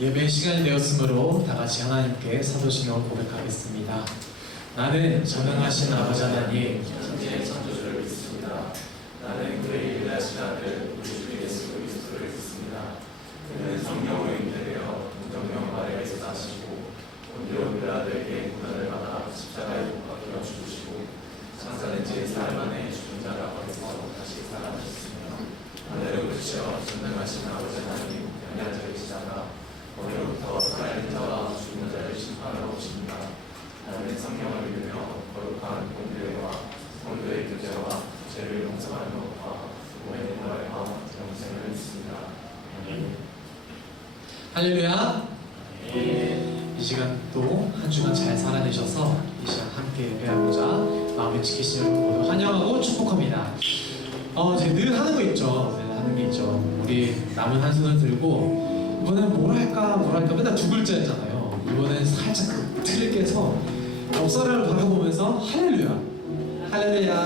예배 시간이 되었으므로 다 같이 하나님께 사도신경을 고백하겠습니다. 나는 전능하신 아버지 하나님, 천지의 창조주를 믿습니다. 나는 그의 일하신 아들 우리 주 예수 그리스도를 믿습니다. 그는 성령으로 인도되어 동정명 아래에서 나시고 본디오 빌라도에게 고난을 받아 십자가에 못 박혀 죽으시고 장사된 지 사흘 만에 죽은 자가 버려서 다시 살아나셨으며 하늘을 그치어 전능하신 아버지 하나님 영향자 계시다가 거기로부터 살아있는 자와 죽은 자를 심판하러 오십니다. 나는 성령을 믿으며 거룩한 공교회와 성도의 교제와 죄를 용서하는 것과 몸의 부활과 영생을 믿습니다. 아멘. 할렐루야. 이 시간 또 한 주간 잘 살아내셔서 이 시간 함께 예배하고자 마음에 지키신 여러분 모두 환영하고 축복합니다. 제가 늘 하는 거 있죠. 늘 하는 게 있죠. 우리 남은 한 손을 들고 이번엔 뭘 할까 맨날 두 글자였잖아요. 이번엔 살짝 그 틀을 깨서 옆사람을 바라보면서 할렐루야, 할렐루야,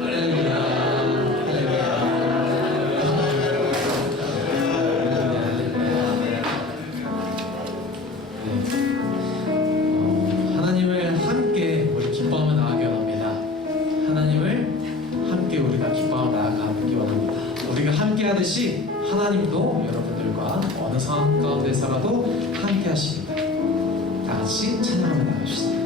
할렐루야, 할렐루야. 하나님을 함께 우리 기뻐하며 나아가기 원합니다. 하나님을 함께 우리가 기뻐하며 나아가기 원합니다. 우리가 함께 하듯이 하나님도 여러분들과 어느 상황 가운데서라도 함께 하십니다. 다 같이 찬양하며 나갑시다.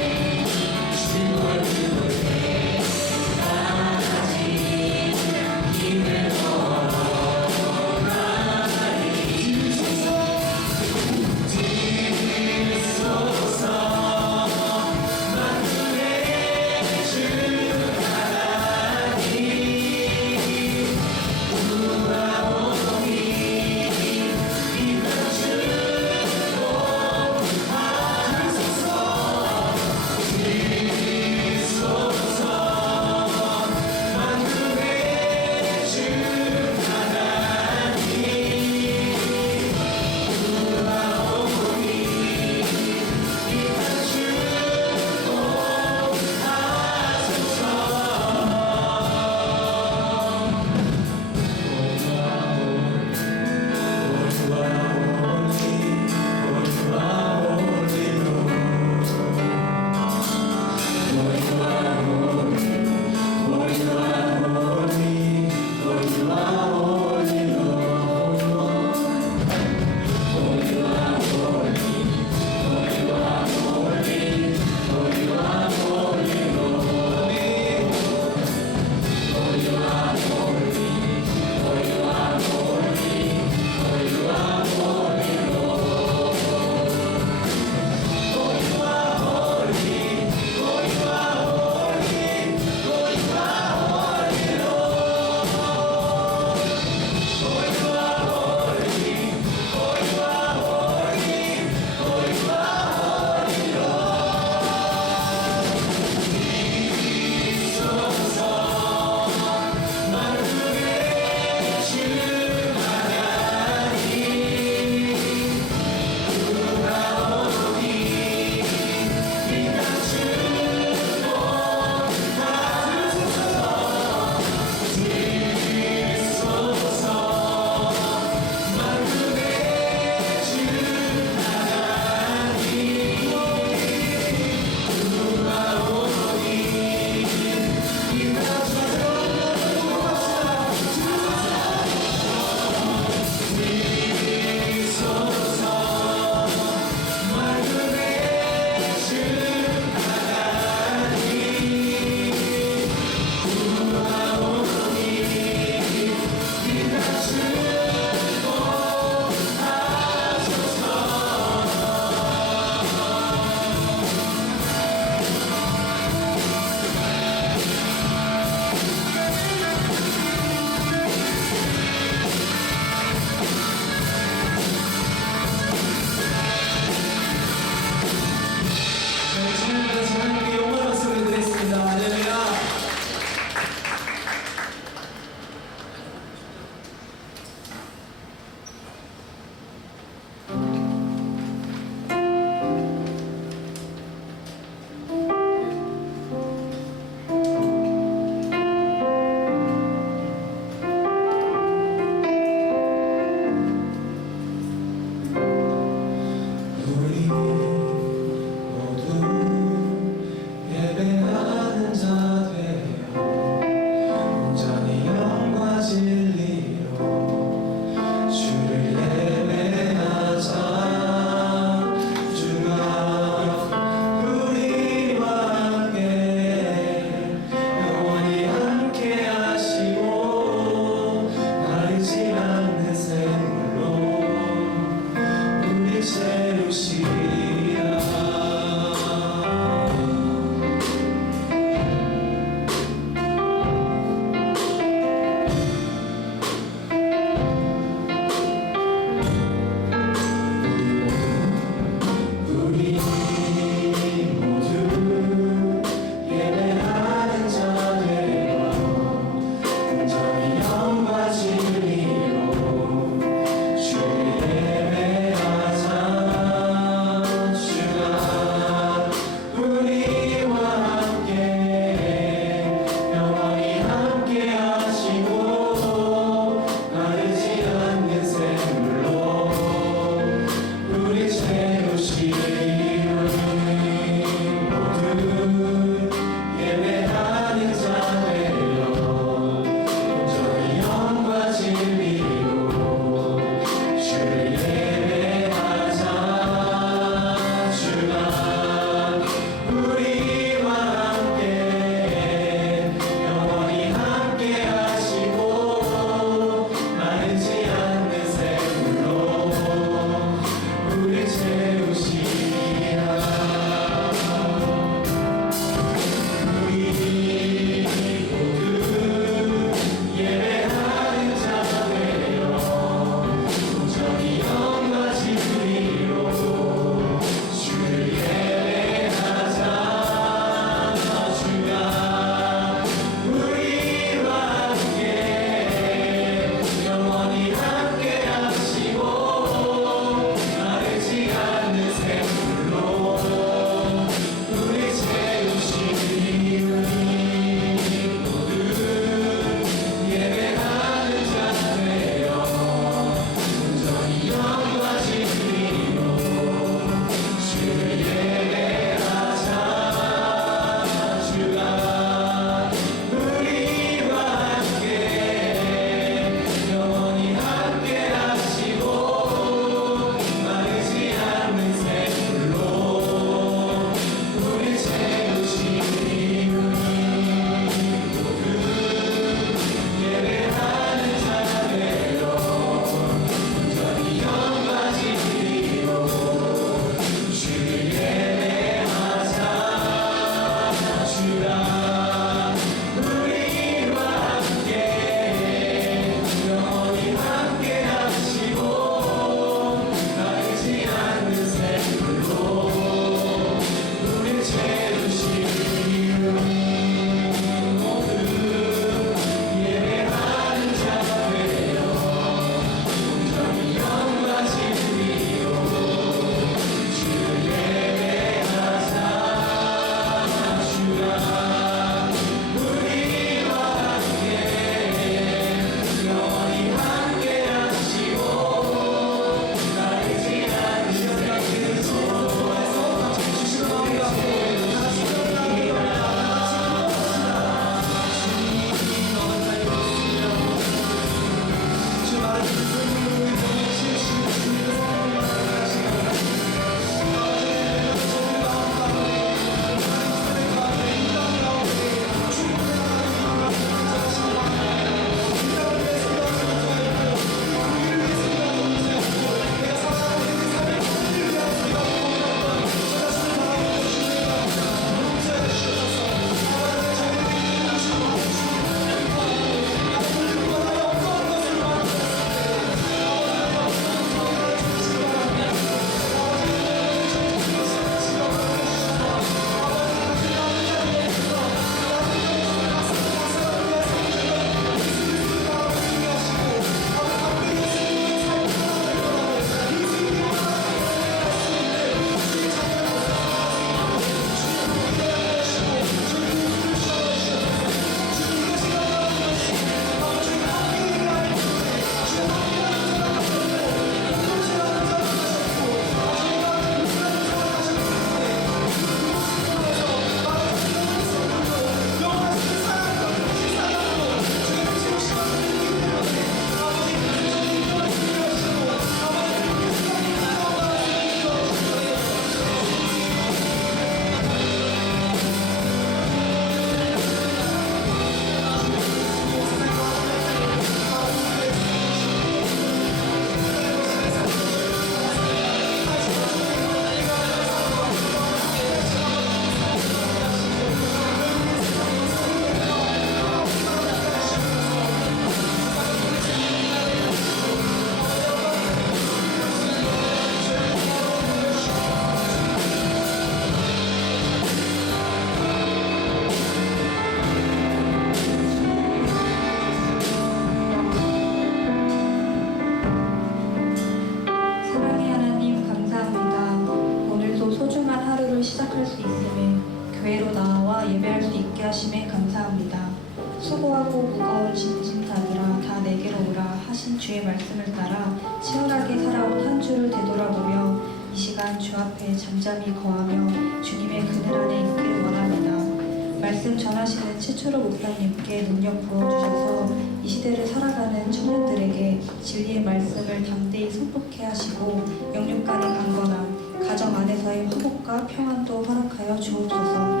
주의 말씀을 따라 치열하게 살아온 한 주를 되돌아보며 이 시간 주 앞에 잠잠히 거하며 주님의 그늘 안에 있길 원합니다. 말씀 전하시는 최초로 목사님께 능력 부어주셔서 이 시대를 살아가는 청년들에게 진리의 말씀을 담대히 선포케 하시고 영육 간의 강건함, 가정 안에서의 화목과 평안도 허락하여 주옵소서.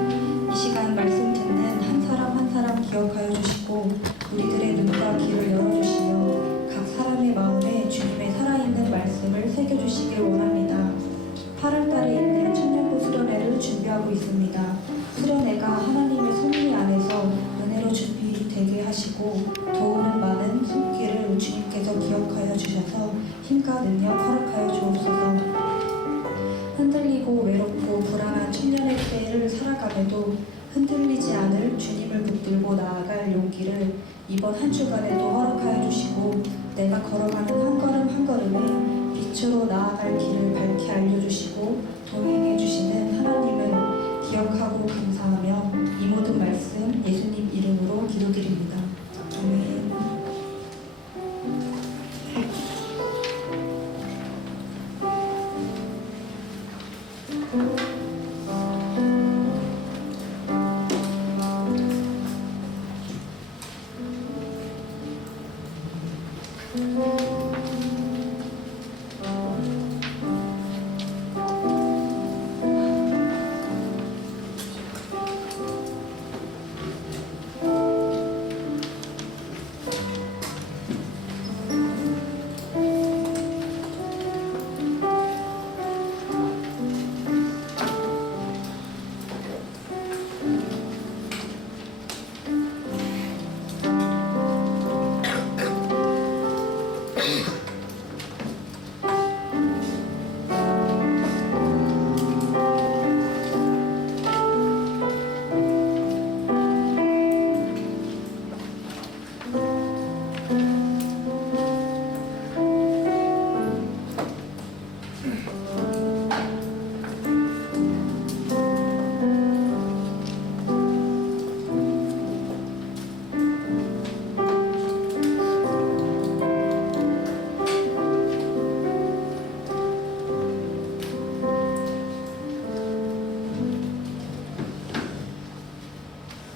이 시간 말씀 듣는 한 사람 기억하여 주시고 우리들의 눈과 귀를 열어주시며 각 사람의 마음에 주님의 살아있는 말씀을 새겨주시길 원합니다. 8월달에 있는 청년부 수련회를 준비하고 있습니다. 수련회가 하나님의 섭리 안에서 은혜로 준비되게 하시고 도우는 많은 손길을 주님께서 기억하여 주셔서 힘과 능력 허락하여 주옵소서. 흔들리고 외롭고 불안한 청년의 때를 살아감에도 흔들리지 않을 주님을 붙들고 나아갈 용기를 이번 한 주간에도 허락하여 주시고 내가 걸어가는 한 걸음 한 걸음에 빛으로 나아갈 길을 밝게 알려주시고 동행해 주시는 하나님을 기억하고 감사하며 이 모든 말씀 예수님 이름으로 기도드립니다. 아멘.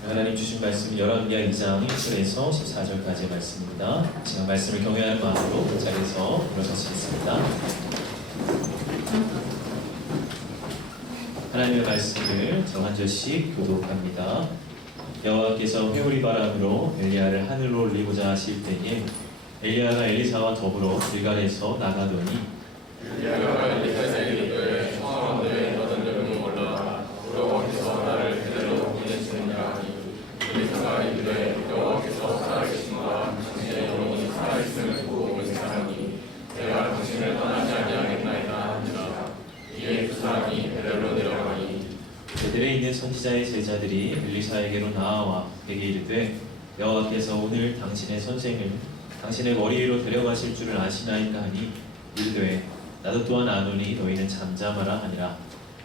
하나님 주신 말씀 열왕기하 2장 1절에서 14절까지의 말씀입니다. 제가 말씀을 경외하는 마음으로 그 자리에서 일어서시겠습니다. 하나님의 말씀을 저 한 절씩 교독합니다. 여호와께서 회오리 바람으로 엘리야를 하늘로 올리고자 하실 때에 엘리야가 엘리사와 더불어 길갈에서 나가더니 엘리야가 엘리사에게 이르되 청하건대 너는 여름을 몰라 여호와께서 나를 그대로 보내시느냐 하니 엘리사가 이르되 여호와께서 살아계심과 당신의 영혼이 살아있음을 보고 맹세하니 내가 당신을 떠나지 아니하겠나이다 하니라. 이에 두 사람이 베델로 내려가니 베델에 있는 선지자의 제자들이 엘리사에게로 나아와 그에게 이르되 여호와께서 오늘 당신의 선생을 당신의 머리 위로 데려가실 줄을 아시나이까 하니 이르되 나도 또한 아노니 너희는 잠잠하라 하니라.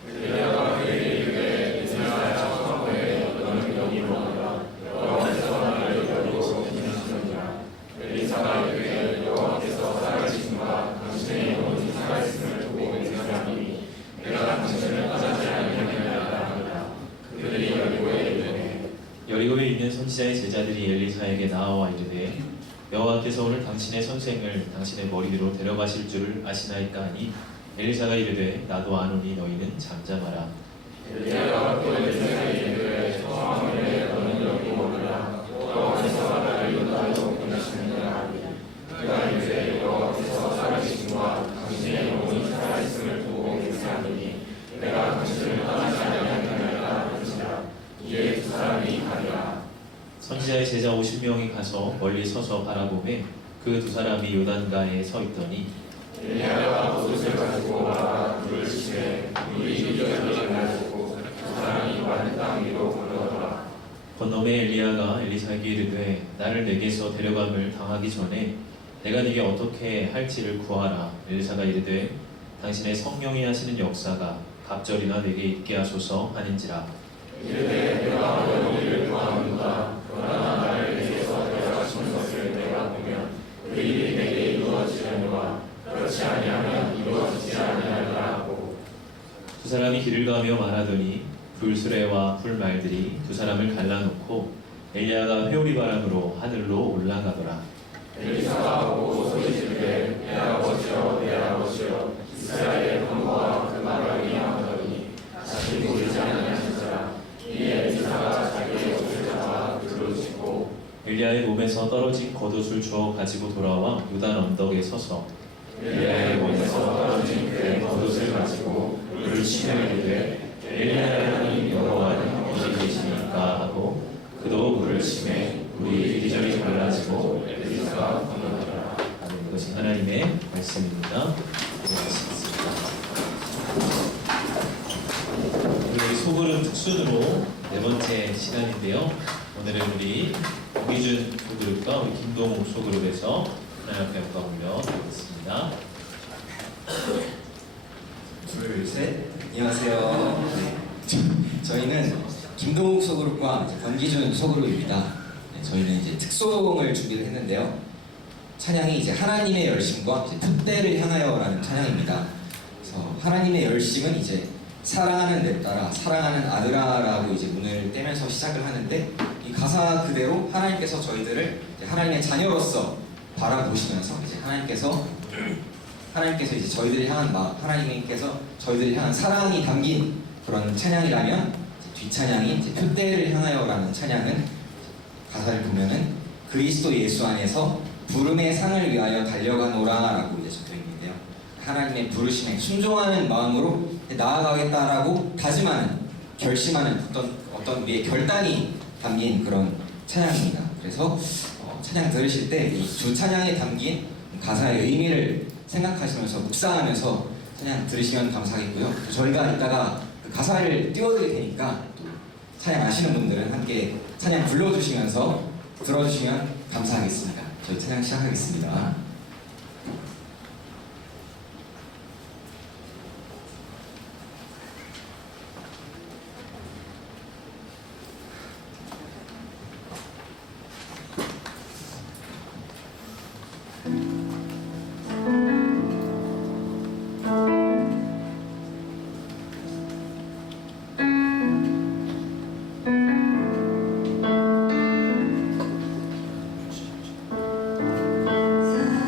엘리야가 그에게 이르되 엘리사야 청하건대 너는 여기 머무라 여호와께서 나를 여기로 보내시느니라. 엘리사가 이르되 여호와께서 살아계심과 당신의 영혼이 살아있음을 보고 맹세하니 내가 당신을 떠나지 아니하겠나이다 하니라. 그들이 여리고에 이르되 여리고에 있는 선지자의 제자들이 엘리사에게 나아와 이르되 여호와께서 오늘 당신의 선생을 당신의 머리 위로 데려가실 줄을 아시나이까 하니 엘리사가 이르되 나도 아노니 너희는 잠잠하라. 엘리야가 또 엘리사에게 이르되 청하건대 너는 여기 머무라 여호와께서 나를 요단으로 보내시느니라 하니 그가 이르되 여호와께서 살아계심과 당신의 영혼이 살아있음을 보고 맹세하니 내가 당신을 떠나지 아니하겠나이다 하니라. 이에 두 사람이 가니라. 선지자의 제자 50명이 가서 멀리 서서 바라보매 그 두 사람이 요단가에 서 있더니 엘리야가 옷을 가지고 와라 물을 치매 물이 이리저리 가지고 두 사람이 마른 땅 위로 건너더라. 건너매 엘리야가 엘리사에게 이르되 나를 내게서 데려감을 당하기 전에 내가 네게 어떻게 할지를 구하라. 엘리사가 이르되 당신의 성령이 하시는 역사가 갑절이나 내게 있게 하소서 하는지라. 이르되 내가 너희를 구하노다. 그러나 나를 내게서 데려가시는 것을 내가 보면 그 일이 내게 이루어 두 사람이 길을 가며 말하더니 불수레와 불말들이 두 사람을 갈라놓고 엘리야가 회오리 바람으로 하늘로 올라가더라. 엘리사가 보고 소리 지르되 내 아버지여 내 아버지여 이스라엘의 권고와 그 말을 인하더니 자신이 보이지 아니하시더라. 이에 엘리사가 자기의 옷을 잡아 그로 짚고 엘리야의 몸에서 떨어진 겉옷을 주워 가지고 돌아와 요단 언덕에 서서 엘리야의 몸에서 떨어진 그의 겉옷을 가지고 물을 치며 이르되 엘리야의 하나님 여호와는 어디 계시니까 하고 그도 물을 치매 물이 이리저리 갈라지고 엘리사가 건너더라. 아멘. 이것이 하나님의 말씀입니다. 고맙습니다. 오늘 소그룹 특순으로 네 번째 시간인데요. 오늘은 우리 오기준 소그룹과 우리 김동욱 소그룹에서 하나님 앞에 영광 올려드리겠습니다. 둘, 셋. 안녕하세요. 네. 저희는 김동욱 소그룹과 권기준 소그룹입니다. 네, 저희는 이제 특송을 준비를 했는데요. 찬양이 이제 하나님의 열심과 이제 풋대를 향하여라는 찬양입니다. 그래서 하나님의 열심은 이제 사랑하는 내 딸아, 사랑하는 아들아라고 이제 문을 떼면서 시작을 하는데 이 가사 그대로 하나님께서 저희들을 이제 하나님의 자녀로서 바라보시면서 이제 하나님께서 이제 저희들을 향한 하나님께서 저희들을 향한 사랑이 담긴 그런 찬양이라면 이제 뒷찬양이 이제 풋대를 향하여라는 찬양은 가사를 보면은 그리스도 예수 안에서 부름의 상을 위하여 달려가노라라고 이제 적혀 있는데요. 하나님의 부르심에 순종하는 마음으로 나아가겠다라고 다짐하는 결심하는 어떤 우리의 결단이 담긴 그런 찬양입니다. 그래서 찬양 들으실 때 이 두 찬양에 담긴 가사의 의미를 생각하시면서 묵상하면서 찬양 들으시면 감사하겠고요. 저희가 이따가 그 가사를 띄워드릴 테니까 또 찬양 아시는 분들은 함께 찬양 불러주시면서 들어주시면 감사하겠습니다. 저희 찬양 시작하겠습니다. 사랑하는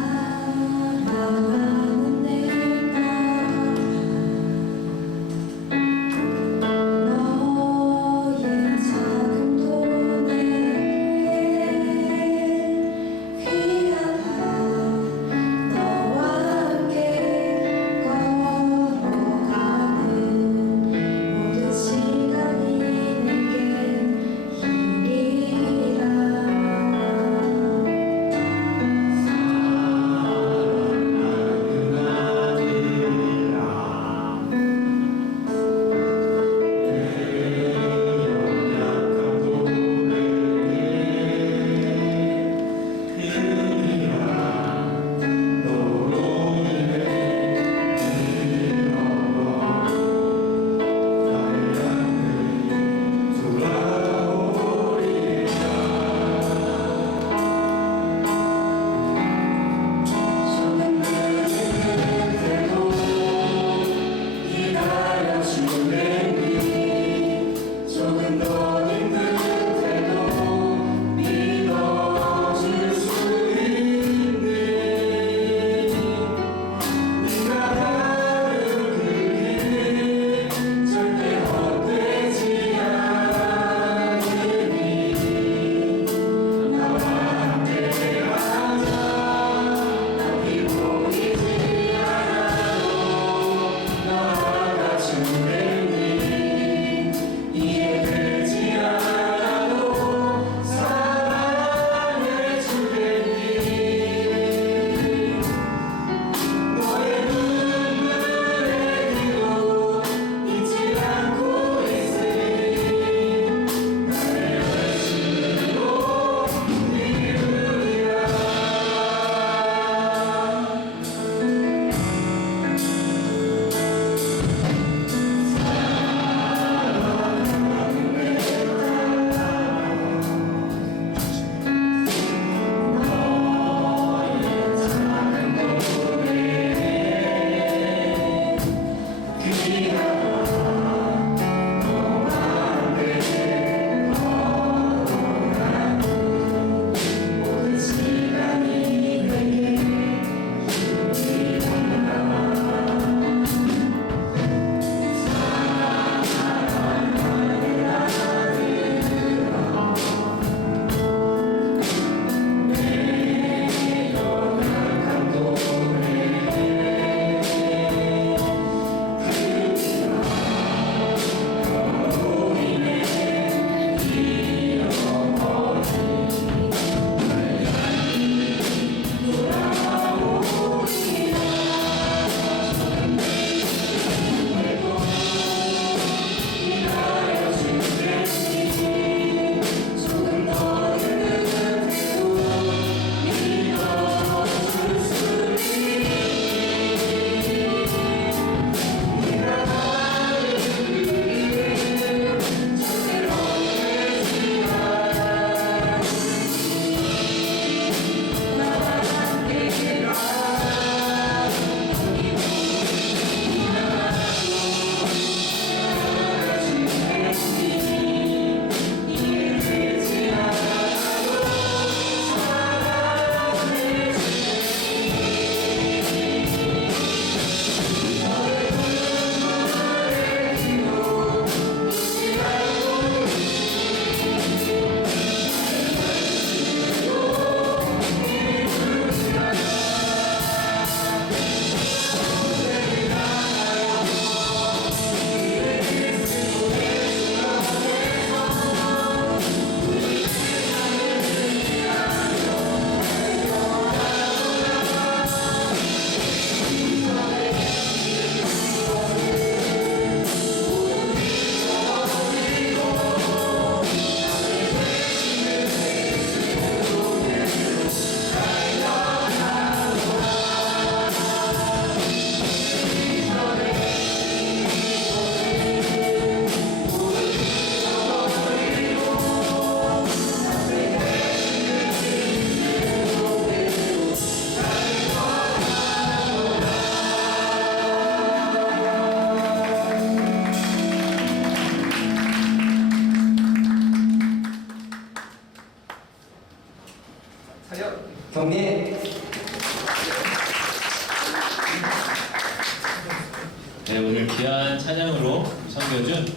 네, 오늘 귀한 찬양으로 섬겨준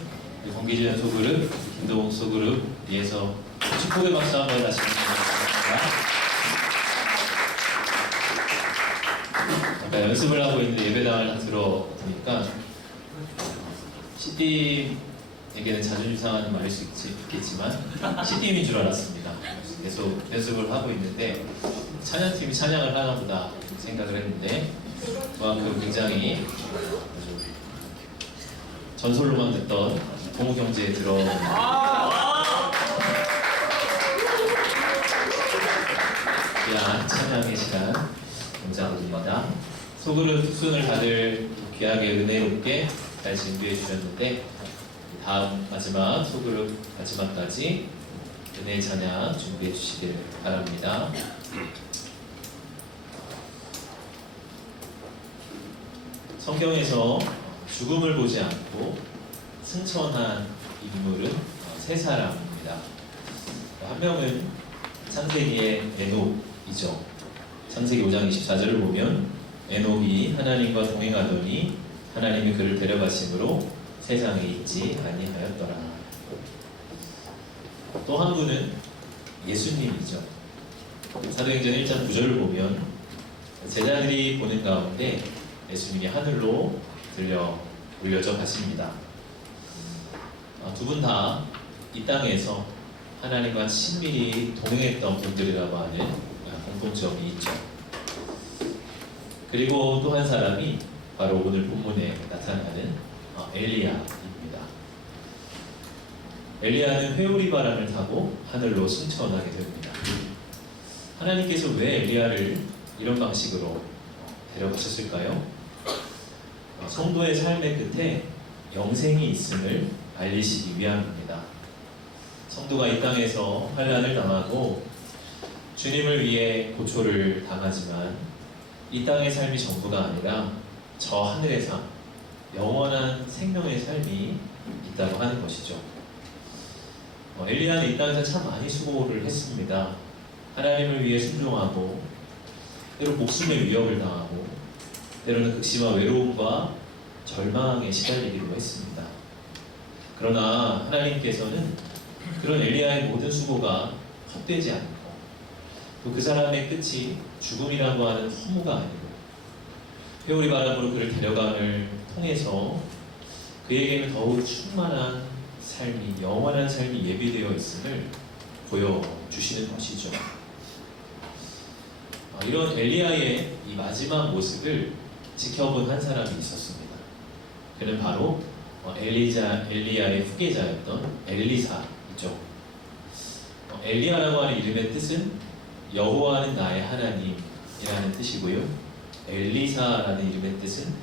권기준 소그룹, 김동욱 소그룹 위해서 축복의 박수 한번 다시 드리겠습니다. 아까 연습을 하고 있는데 예배당을 들어보니까 CD에게는 자존심 상하는 말일 수 있겠지만 CD인 줄 알았습니다. 계속 연습을 하고 있는데 찬양팀이 찬양을 하나 보다 생각을 했는데 그만큼 굉장히 전설로만 듣던 동욱 형제에 들어온 귀한 찬양의 시간 감사드립니다. 소그룹 특순을 다들 귀하게 은혜롭게 잘 준비해 주셨는데 다음 마지막 소그룹 마지막까지 은혜의 찬양 준비해 주시길 바랍니다. 성경에서 죽음을 보지 않고 승천한 인물은 세 사람입니다. 한 명은 창세기의 에녹이죠. 창세기 5장 24절을 보면 에녹이 하나님과 동행하더니 하나님이 그를 데려가심으로 세상에 있지 아니하였더라. 또 한 분은 예수님이죠. 사도행전 1장 9절을 보면 제자들이 보는 가운데 예수님이 하늘로 들려 올려져 가십니다. 두 분 다 이 땅에서 하나님과 친밀히 동행했던 분들이라고 하는 공통점이 있죠. 그리고 또 한 사람이 바로 오늘 본문에 나타나는 엘리야입니다. 엘리야는 회오리 바람을 타고 하늘로 승천하게 됩니다. 하나님께서 왜 엘리야를 이런 방식으로 데려가셨을까요? 성도의 삶의 끝에 영생이 있음을 알리시기 위함입니다. 성도가 이 땅에서 환난을 당하고 주님을 위해 고초를 당하지만 이 땅의 삶이 전부가 아니라 저 하늘의 삶, 영원한 생명의 삶이 있다고 하는 것이죠. 엘리야는 이 땅에서 참 많이 수고를 했습니다. 하나님을 위해 순종하고 때로 목숨의 위협을 당하고 때로는 극심한 외로움과 절망에 시달리기도 했습니다. 그러나 하나님께서는 그런 엘리야의 모든 수고가 헛되지 않고 또 그 사람의 끝이 죽음이라고 하는 허무가 아니고 회오리 바람으로 그를 데려감을 통해서 그에게는 더욱 충만한 삶이, 영원한 삶이 예비되어 있음을 보여주시는 것이죠. 이런 엘리야의 이 마지막 모습을 지켜본 한 사람이 있었습니다. 그는 바로 엘리야의 후계자였던 엘리사이죠. 엘리야라고 하는 이름의 뜻은 여호와는 나의 하나님이라는 뜻이고요. 엘리사라는 이름의 뜻은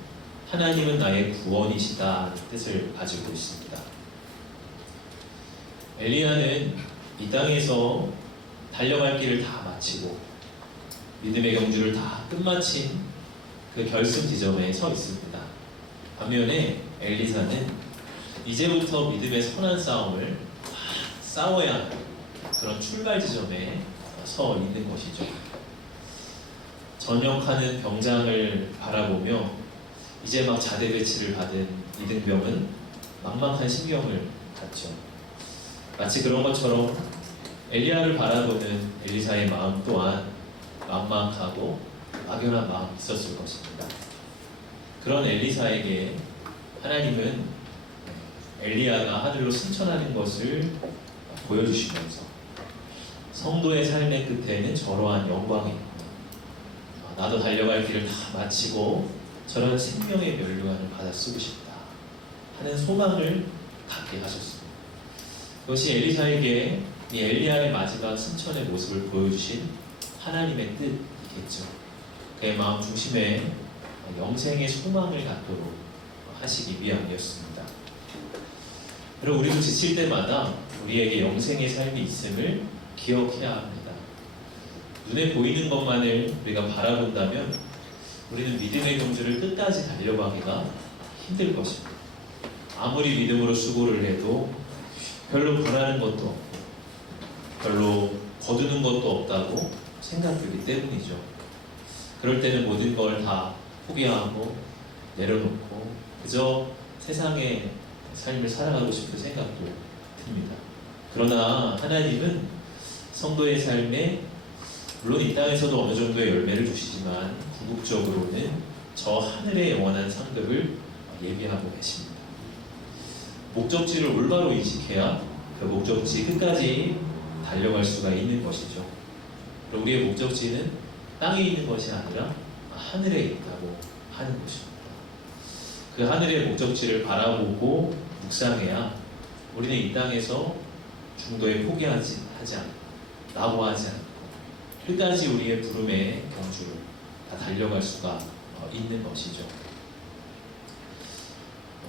하나님은 나의 구원이시다는 뜻을 가지고 있습니다. 엘리야는 이 땅에서 달려갈 길을 다 마치고 믿음의 경주를 다 끝마친 그 결승 지점에 서 있습니다. 반면에 엘리사는 이제부터 믿음의 선한 싸움을 싸워야 하는 그런 출발 지점에 서 있는 것이죠. 전역하는 병장을 바라보며 이제 막 자대 배치를 받은 이등병은 막막한 심경을 갖죠. 마치 그런 것처럼 엘리야를 바라보는 엘리사의 마음 또한 막막하고 막연한 마음이 있었을 것입니다. 그런 엘리사에게 하나님은 엘리야가 하늘로 승천하는 것을 보여주시면서 성도의 삶의 끝에는 저러한 영광이 있고 나도 달려갈 길을 다 마치고 저런 생명의 면류관을 받아 쓰고 싶다 하는 소망을 갖게 하셨습니다. 그것이 엘리사에게 이 엘리야의 마지막 승천의 모습을 보여주신 하나님의 뜻이겠죠. 그의 마음 중심에 영생의 소망을 갖도록 하시기 위함이었습니다. 그리고 우리도 지칠 때마다 우리에게 영생의 삶이 있음을 기억해야 합니다. 눈에 보이는 것만을 우리가 바라본다면 우리는 믿음의 경주를 끝까지 달려가기가 힘들 것입니다. 아무리 믿음으로 수고를 해도 별로 바라는 것도 없고 별로 거두는 것도 없다고 생각되기 때문이죠. 그럴 때는 모든 걸 다 포기하고 내려놓고 그저 세상의 삶을 살아가고 싶은 생각도 듭니다. 그러나 하나님은 성도의 삶에 물론 이 땅에서도 어느 정도의 열매를 주시지만 궁극적으로는 저 하늘의 영원한 상급을 예비하고 계십니다. 목적지를 올바로 인식해야 그 목적지 끝까지 달려갈 수가 있는 것이죠. 우리의 목적지는 땅에 있는 것이 아니라 하늘에 있다고 하는 것입니다. 그 하늘의 목적지를 바라보고 묵상해야 우리는 이 땅에서 중도에 포기하지 않고 낙오하지 않고 끝까지 우리의 부름의 경주를 다 달려갈 수가 있는 것이죠.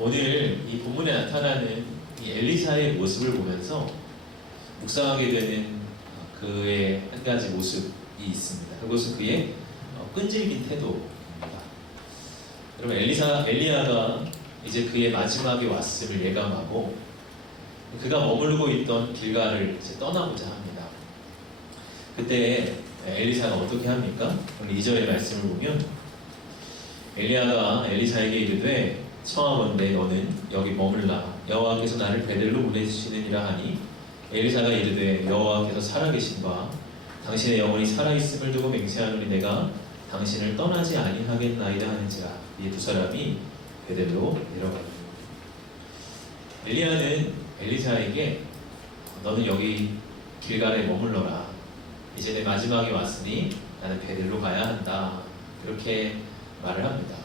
오늘 이 본문에 나타나는 이 엘리사의 모습을 보면서 묵상하게 되는 그의 한 가지 모습이 있습니다. 그것은 그의 끈질긴 태도입니다. 여러분, 엘리야가 이제 그의 마지막에 왔음을 예감하고 그가 머물고 있던 길가를 이제 떠나고자 합니다. 그때 엘리사가 어떻게 합니까? 오늘 2절의 말씀을 보면 엘리야가 엘리사에게 이르되 청하건대 너는 여기 머물라 여호와께서 나를 베델로 보내주시느니라 하니 엘리사가 이르되 여호와께서 살아계신과 당신의 영혼이 살아있음을 두고 맹세하노니 내가 당신을 떠나지 아니하겠나이다 하는지라. 이 두 사람이 베델로 내려가니 엘리야는 엘리사에게 너는 여기 길갈에 머물러라. 이제 내 마지막에 왔으니 나는 베델로 가야 한다. 이렇게 말을 합니다.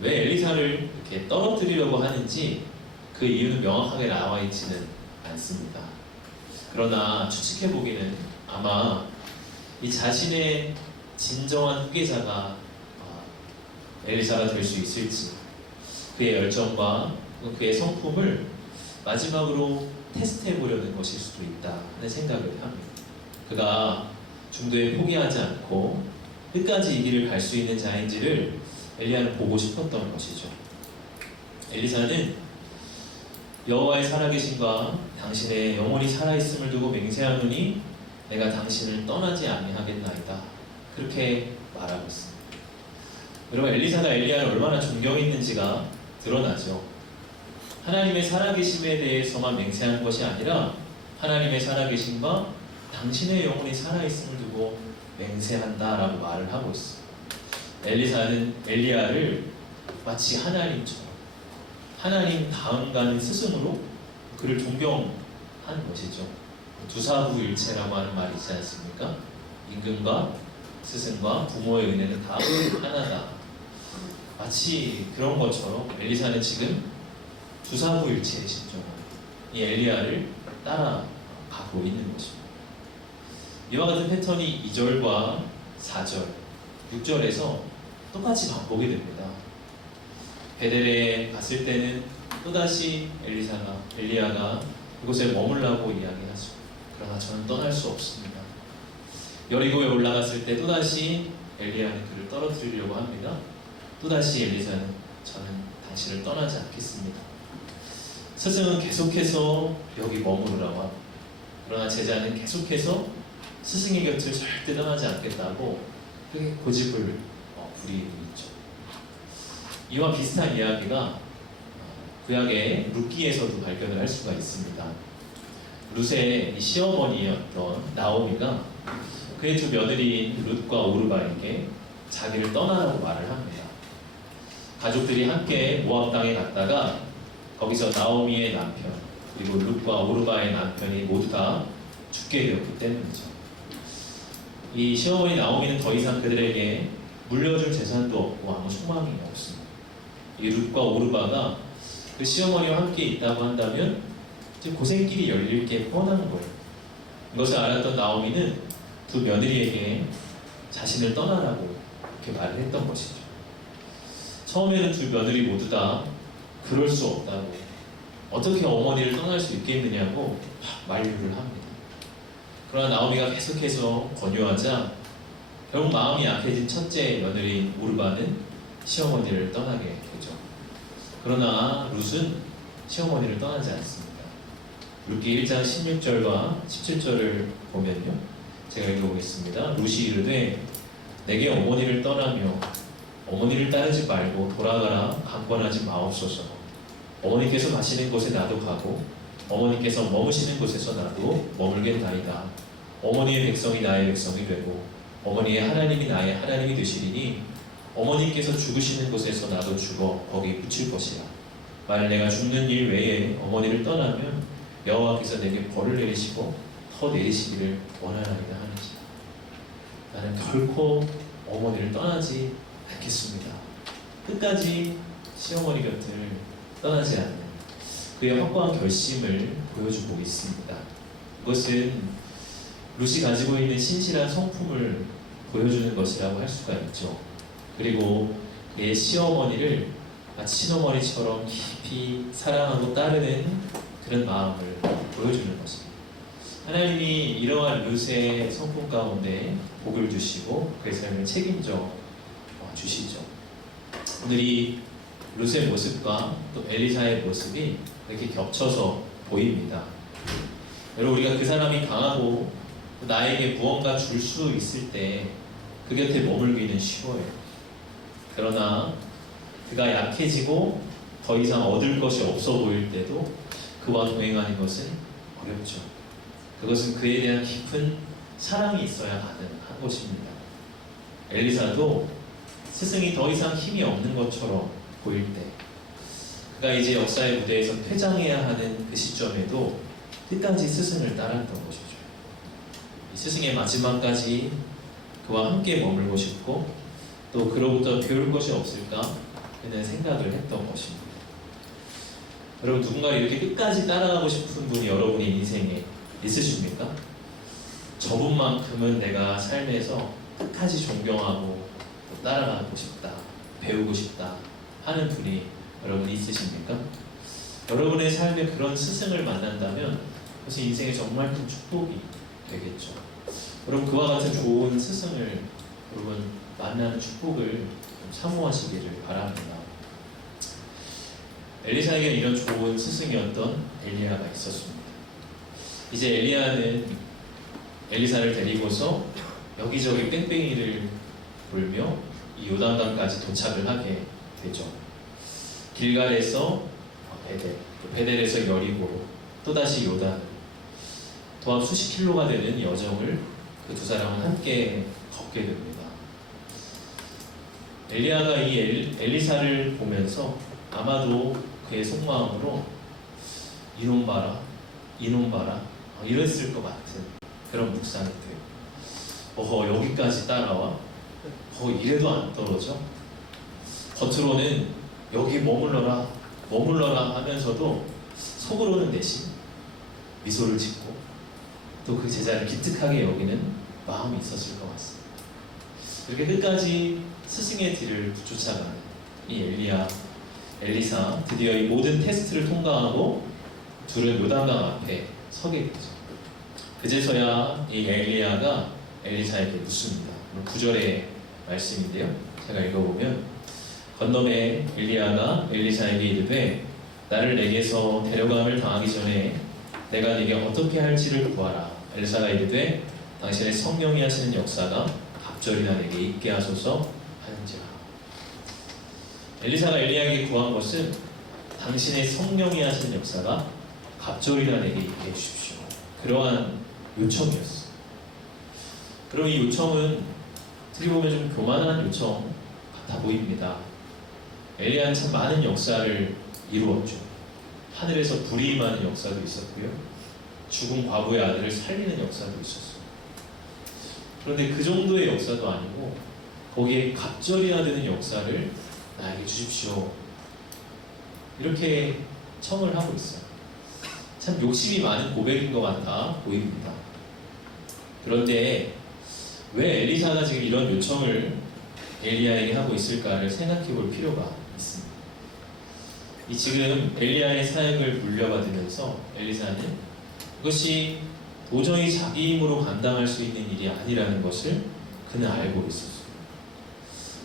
왜 엘리사를 이렇게 떨어뜨리려고 하는지 그 이유는 명확하게 나와 있지는 않습니다. 그러나 추측해 보기는 아마 이 자신의 진정한 후계자가 엘리사가 될 수 있을지 그의 열정과 그의 성품을 마지막으로 테스트해 보려는 것일 수도 있다 하는 생각을 합니다. 그가 중도에 포기하지 않고 끝까지 이 길을 갈 수 있는 자인지를 엘리야는 보고 싶었던 것이죠. 엘리사는 여호와의 살아계심과 당신의 영혼이 살아있음을 두고 맹세하노니 내가 당신을 떠나지 아니하겠나이다. 그렇게 말하고 있습니다. 여러분, 엘리사가 엘리야를 얼마나 존경했는지가 드러나죠. 하나님의 살아계심에 대해서만 맹세한 것이 아니라 하나님의 살아계심과 당신의 영혼이 살아있음을 두고 맹세한다라고 말을 하고 있습니다. 엘리사는 엘리야를 마치 하나님처럼 하나님 다음 가는 스승으로 그를 존경한 것이죠. 두사부일체라고 하는 말이 있지 않습니까? 임금과 스승과 부모의 은혜는 다 하나다. 마치 그런 것처럼 엘리사는 지금 두사부일체의 심정으로 이 엘리야를 따라가고 있는 것입니다. 이와 같은 패턴이 2절과 4절, 6절에서 똑같이 반복이 됩니다. 베델에 갔을 때는 또다시 엘리야가 그곳에 머물라고 이야기하죠. 그러나 저는 떠날 수 없습니다. 여리고에 올라갔을 때 또다시 엘리야는 그를 떨어뜨리려고 합니다. 또다시 엘리사는 저는 당신을 떠나지 않겠습니다. 스승은 계속해서 여기 머무르라고 합니다. 그러나 제자는 계속해서 스승의 곁을 절대 떠나지 않겠다고 그렇게 고집을 부리고 있죠. 이와 비슷한 이야기가 구약의 룻기에서도 발견을 할 수가 있습니다. 룻의 시어머니였던 나오미가 그의 두 며느리인 룻과 오르바에게 자기를 떠나라고 말을 합니다. 가족들이 함께 모압 땅에 갔다가 거기서 나오미의 남편 그리고 룻과 오르바의 남편이 모두 다 죽게 되었기 때문이죠. 이 시어머니 나오미는 더 이상 그들에게 물려줄 재산도 없고 아무 소망이 없습니다. 이 룻과 오르바가 그 시어머니와 함께 있다고 한다면 이제 고생길이 열릴 게 뻔한 거예요. 이것을 알았던 나오미는 두 며느리에게 자신을 떠나라고 이렇게 말을 했던 것이죠. 처음에는 두 며느리 모두 다 그럴 수 없다고, 어떻게 어머니를 떠날 수 있겠느냐고 만류를 합니다. 그러나 나오미가 계속해서 권유하자 결국 마음이 약해진 첫째 며느리 오르바는 시어머니를 떠나게 되죠. 그러나 룻은 시어머니를 떠나지 않습니다. 룻기 1장 16절과 17절을 보면요, 제가 읽어보겠습니다. 룻이 이르되 내게 어머니를 떠나며 어머니를 따르지 말고 돌아가라 강권하지 마옵소서. 어머니께서 가시는 곳에 나도 가고 어머니께서 머무시는 곳에서 나도 머물겠나이다. 어머니의 백성이 나의 백성이 되고 어머니의 하나님이 나의 하나님이 되시리니 어머니께서 죽으시는 곳에서 나도 죽어 거기 붙일 것이라. 만일 내가 죽는 일 외에 어머니를 떠나면 여호와께서 내게 벌을 내리시고 더 내리시기를 원하나이다 하는지라. 나는 결코 어머니를 떠나지 않겠습니다. 끝까지 시어머니 곁을 떠나지 않는 그의 확고한 결심을 보여주고 있습니다. 그것은 룻이 가지고 있는 신실한 성품을 보여주는 것이라고 할 수가 있죠. 그리고 그의 시어머니를 친어머니처럼 깊이 사랑하고 따르는 그런 마음을 보여주는 것입니다. 하나님이 이러한 룻의 성품 가운데 복을 주시고 그의 삶을 책임져 주시죠. 오늘 이 룻의 모습과 또 엘리사의 모습이 이렇게 겹쳐서 보입니다. 여러분, 우리가 그 사람이 강하고 나에게 무언가 줄 수 있을 때 그 곁에 머물기는 쉬워요. 그러나 그가 약해지고 더 이상 얻을 것이 없어 보일 때도 그와 동행하는 것은 어렵죠. 그것은 그에 대한 깊은 사랑이 있어야 가능한 것입니다. 엘리사도 스승이 더 이상 힘이 없는 것처럼 보일 때, 그가 이제 역사의 무대에서 퇴장해야 하는 그 시점에도 끝까지 스승을 따랐던 것이죠. 이 스승의 마지막까지 그와 함께 머물고 싶고 또 그로부터 배울 것이 없을까 그는 생각을 했던 것입니다. 여러분, 누군가를 이렇게 끝까지 따라가고 싶은 분이 여러분의 인생에 있으십니까? 저분만큼은 내가 삶에서 끝까지 존경하고 따라가고 싶다, 배우고 싶다 하는 분이 여러분이 있으십니까? 여러분의 삶에 그런 스승을 만난다면 그것이 인생에 정말 큰 축복이 되겠죠. 여러분, 그와 같은 좋은 스승을 여러분 만나는 축복을 사모하시기를 바랍니다. 엘리사에게 이런 좋은 스승이었던 엘리야가 있었습니다. 이제 엘리야는 엘리사를 데리고서 여기저기 뺑뺑이를 돌며 이 요단강까지 도착을 하게 되죠. 길갈에서 베델, 베델에서 여리고로 또다시 요단, 도합 수십 킬로가 되는 여정을 그 두 사람은 함께 걷게 됩니다. 엘리야가 이 엘리사를 보면서 아마도 그의 속마음으로 이놈 봐라, 이놈 봐라 이랬을 것 같은 그런 묵상이 돼요. 어허, 여기까지 따라와? 이래도 안 떨어져? 겉으로는 여기 머물러라, 머물러라 하면서도 속으로는 대신 미소를 짓고 또 그 제자를 기특하게 여기는 마음이 있었을 것 같습니다. 이렇게 끝까지 스승의 뒤를 쫓아가는 이 엘리사, 드디어 이 모든 테스트를 통과하고 둘은 요단강 앞에 서게 되죠. 그제서야 이 엘리야가 엘리사에게 묻습니다. 9절의 말씀인데요. 제가 읽어보면, 건너매 엘리야가 엘리사에게 이르되 나를 내게서 데려감을 당하기 전에 내가 네게 어떻게 할지를 구하라. 엘리사가 이르되 당신의 성령이 하시는 역사가 갑절이나 내게 있게 하소서 하는지라. 엘리사가 엘리야에게 구한 것은 당신의 성령이 하시는 역사가 갑절이나 내게 있게 해주십시오. 그러한 요청이었어요. 그럼 이 요청은 어떻게 보면 좀 교만한 요청 같아 보입니다. 엘리야는 참 많은 역사를 이루었죠. 하늘에서 불이 임하는 역사도 있었고요. 죽은 과부의 아들을 살리는 역사도 있었어요. 그런데 그 정도의 역사도 아니고 거기에 갑절이나 되는 역사를 나에게 주십시오. 이렇게 청을 하고 있어요. 참 욕심이 많은 고백인 것 같아 보입니다. 그런데 왜 엘리사가 지금 이런 요청을 엘리야에게 하고 있을까를 생각해 볼 필요가 있습니다. 이 지금 엘리야의 사역을 물려받으면서 엘리사는 그것이 도저히 자기 힘으로 감당할 수 있는 일이 아니라는 것을 그는 알고 있었어요.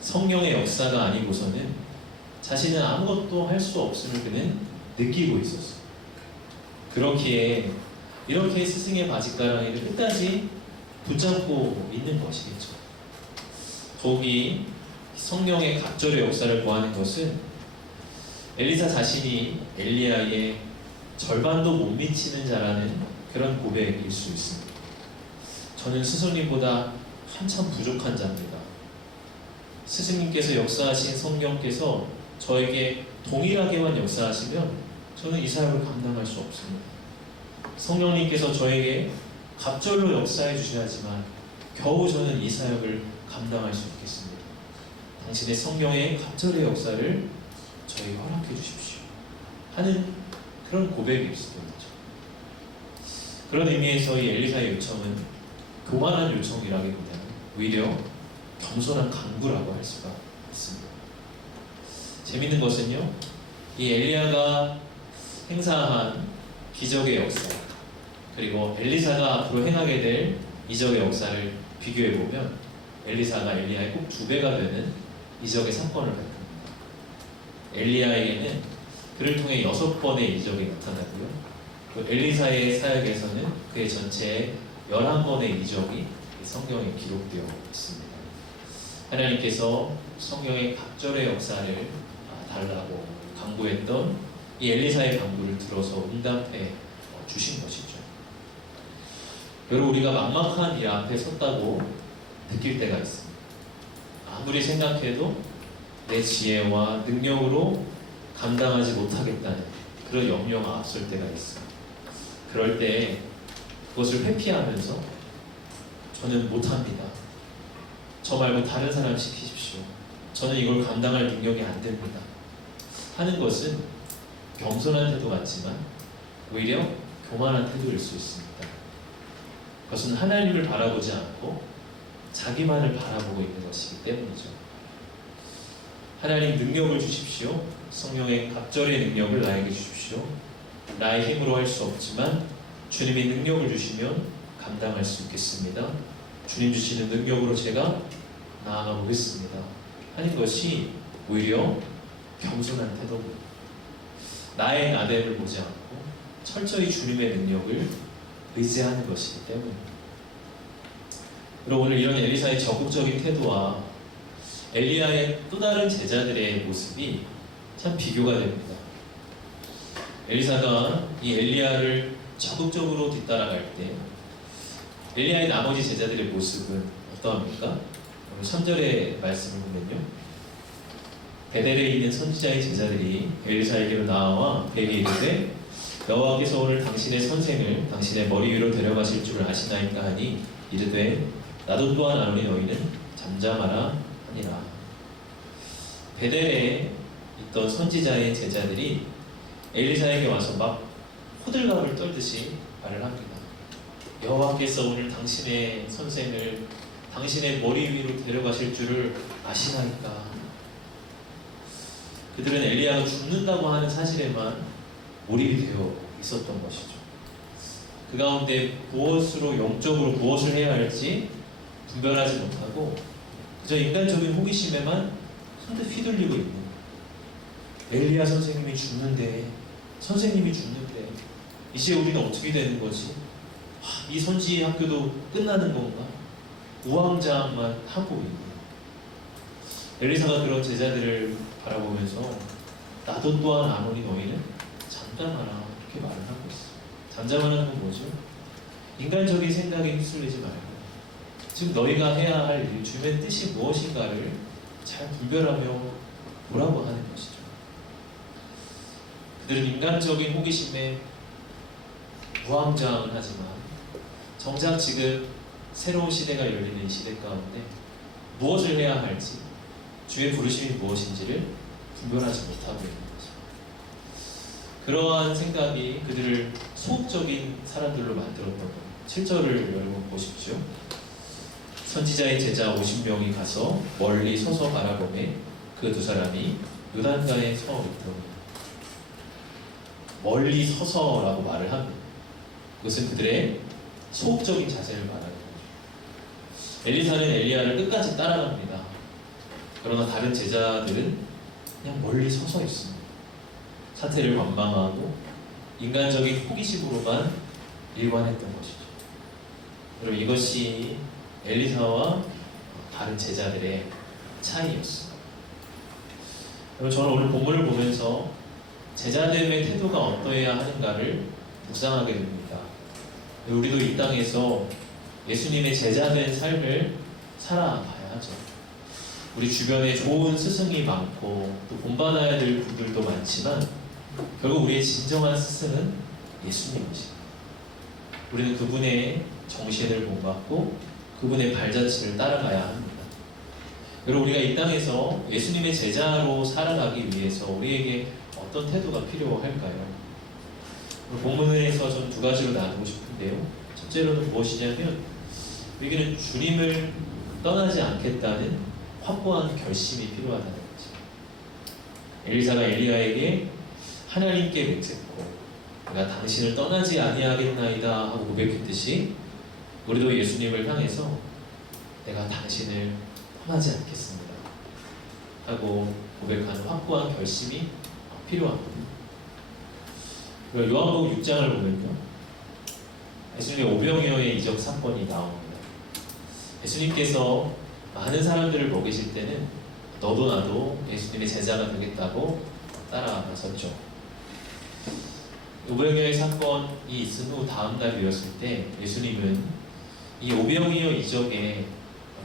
성령의 역사가 아니고서는 자신은 아무것도 할 수 없음을 그는 느끼고 있었어요. 그렇기에 이렇게 스승의 바짓가랑이를 끝까지 붙잡고 있는 것이겠죠. 더욱이 성령의 갑절의 역사를 보하는 것은 엘리사 자신이 엘리야의 절반도 못 미치는 자라는 그런 고백일 수 있습니다. 저는 스승님보다 한참 부족한 자입니다. 스승님께서 역사하신 성령께서 저에게 동일하게만 역사하시면 저는 이 사역을 감당할 수 없습니다. 성령님께서 저에게 갑절로 역사해 주셔야지만 겨우 저는 이 사역을 감당할 수 있겠습니다. 당신의 성령의 갑절의 역사를 저에게 허락해 주십시오 하는 그런 고백일 수도 있죠. 그런 의미에서 이 엘리사의 요청은 교만한 요청이라기보다는 오히려 겸손한 강구라고 할 수가 있습니다. 재밌는 것은요, 이 엘리야가 행사한 기적의 역사, 그리고 엘리사가 앞으로 행하게 될 이적의 역사를 비교해 보면 엘리사가 엘리야의 꼭 2배가 되는 이적의 사건을 발표합니다. 엘리야에게는 그를 통해 6번의 이적이 나타나고요. 또 엘리사의 사역에서는 그의 전체 11번의 이적이 성경에 기록되어 있습니다. 하나님께서 성경의 갑절의 역사를 달라고 강구했던 이 엘리사의 강구를 들어서 응답해 주신 것이죠. 여러분, 우리가 막막한 일 앞에 섰다고 느낄 때가 있습니다. 아무리 생각해도 내 지혜와 능력으로 감당하지 못하겠다는 그런 염려가 앞설 때가 있어요. 그럴 때 그것을 회피하면서 저는 못합니다. 저 말고 다른 사람 시키십시오. 저는 이걸 감당할 능력이 안 됩니다. 하는 것은 겸손한 태도 같지만 오히려 교만한 태도일 수 있습니다. 그것은 하나님을 바라보지 않고 자기만을 바라보고 있는 것이기 때문이죠. 하나님 능력을 주십시오. 성령의 갑절의 능력을 나에게 주십시오. 나의 힘으로 할 수 없지만 주님의 능력을 주시면 감당할 수 있겠습니다. 주님 주시는 능력으로 제가 나아가 보겠습니다 하는 것이 오히려 겸손한 태도입니다. 나의 나됨을 보지 않고 철저히 주님의 능력을 의지하는 것이기 때문입니다. 그리고 오늘 이런 엘리사의 적극적인 태도와 엘리야의 또 다른 제자들의 모습이 참 비교가 됩니다. 엘리사가 이 엘리야를 적극적으로 뒤따라갈 때 엘리야의 나머지 제자들의 모습은 어떠합니까? 오늘 3절의 말씀을 보면요, 베델에 있는 선지자의 제자들이 엘리사에게로 나와 베게 이르되 여호와께서 오늘 당신의 선생을 당신의 머리 위로 데려가실 줄을 아시나이까 하니 이르되 나도 또한 아노니 너희는 잠잠하라 하니라. 베델에 있던 선지자의 제자들이 엘리사에게 와서 막 호들갑을 떨듯이 말을 합니다. 여호와께서 오늘 당신의 선생을 당신의 머리 위로 데려가실 줄을 아시나이까. 그들은 엘리야가 죽는다고 하는 사실에만 몰입이 되어 있었던 것이죠. 그 가운데 무엇으로 영적으로 무엇을 해야 할지 분별하지 못하고 그저 인간적인 호기심에만 손에 휘둘리고 있는, 엘리야 선생님이 죽는데 이제 우리는 어떻게 되는 거지? 이 선지 학교도 끝나는 건가? 우왕좌왕만 하고 있는 엘리사가 그런 제자들을 바라보면서 나도 또한 아노니 너희는 잠잠하라 이렇게 말을 하고 있어요. 잠잠하라는 건 뭐죠? 인간적인 생각에 휩쓸리지 말고 지금 너희가 해야 할 일, 주님의 뜻이 무엇인가를 잘 분별하며 보라고 하는 것이죠. 그들은 인간적인 호기심에 우왕좌왕을 하지만 정작 지금 새로운 시대가 열리는 이 시대 가운데 무엇을 해야 할지, 주의 부르심이 무엇인지를 분별하지 못하고 있는 거죠. 그러한 생각이 그들을 소극적인 사람들로 만들었던 거예요. 7절을 여러분 보십시오. 선지자의 제자 50명이 가서 멀리 서서 바라보매 그 두 사람이 요단가에 서 있더니, 멀리 서서라고 말을 합니다. 그것은 그들의 소극적인 자세를 말하는 거죠. 엘리사는 엘리야를 끝까지 따라갑니다. 그러나 다른 제자들은 그냥 멀리 서서 있습니다. 사태를 관망하고 인간적인 호기심으로만 일관했던 것이죠. 여러분, 이것이 엘리사와 다른 제자들의 차이였어요. 그리고 저는 오늘 본문을 보면서 제자됨의 태도가 어떠해야 하는가를 묵상하게 됩니다. 우리도 이 땅에서 예수님의 제자된 삶을 살아가야 하죠. 우리 주변에 좋은 스승이 많고 또 본받아야 될 분들도 많지만 결국 우리의 진정한 스승은 예수님이십니다. 우리는 그분의 정신을 본받고 그분의 발자취를 따라가야 합니다. 그리고 우리가 이 땅에서 예수님의 제자로 살아가기 위해서 우리에게 어떤 태도가 필요할까요? 본문에서 좀 두 가지로 나누고 싶은데요. 첫째로는 무엇이냐면 우리에게는 주님을 떠나지 않겠다는 확고한 결심이 필요하다는 거죠. 엘리사가 엘리야에게 하나님께 맹세코 내가 당신을 떠나지 아니하겠나이다 하고 고백했듯이 우리도 예수님을 향해서 내가 당신을 떠나지 않겠습니다 하고 고백하는 확고한 결심이 필요합니다. 그리고 요한복음 6장을 보면요, 예수님의 오병이어의 이적 사건이 나옵니다. 예수님께서 많은 사람들을 먹이실 때는 너도 나도 예수님의 제자가 되겠다고 따라 나섰죠. 오병이어의 사건이 있은 후 다음 날이었을 때 예수님은 이 오병이어 이적의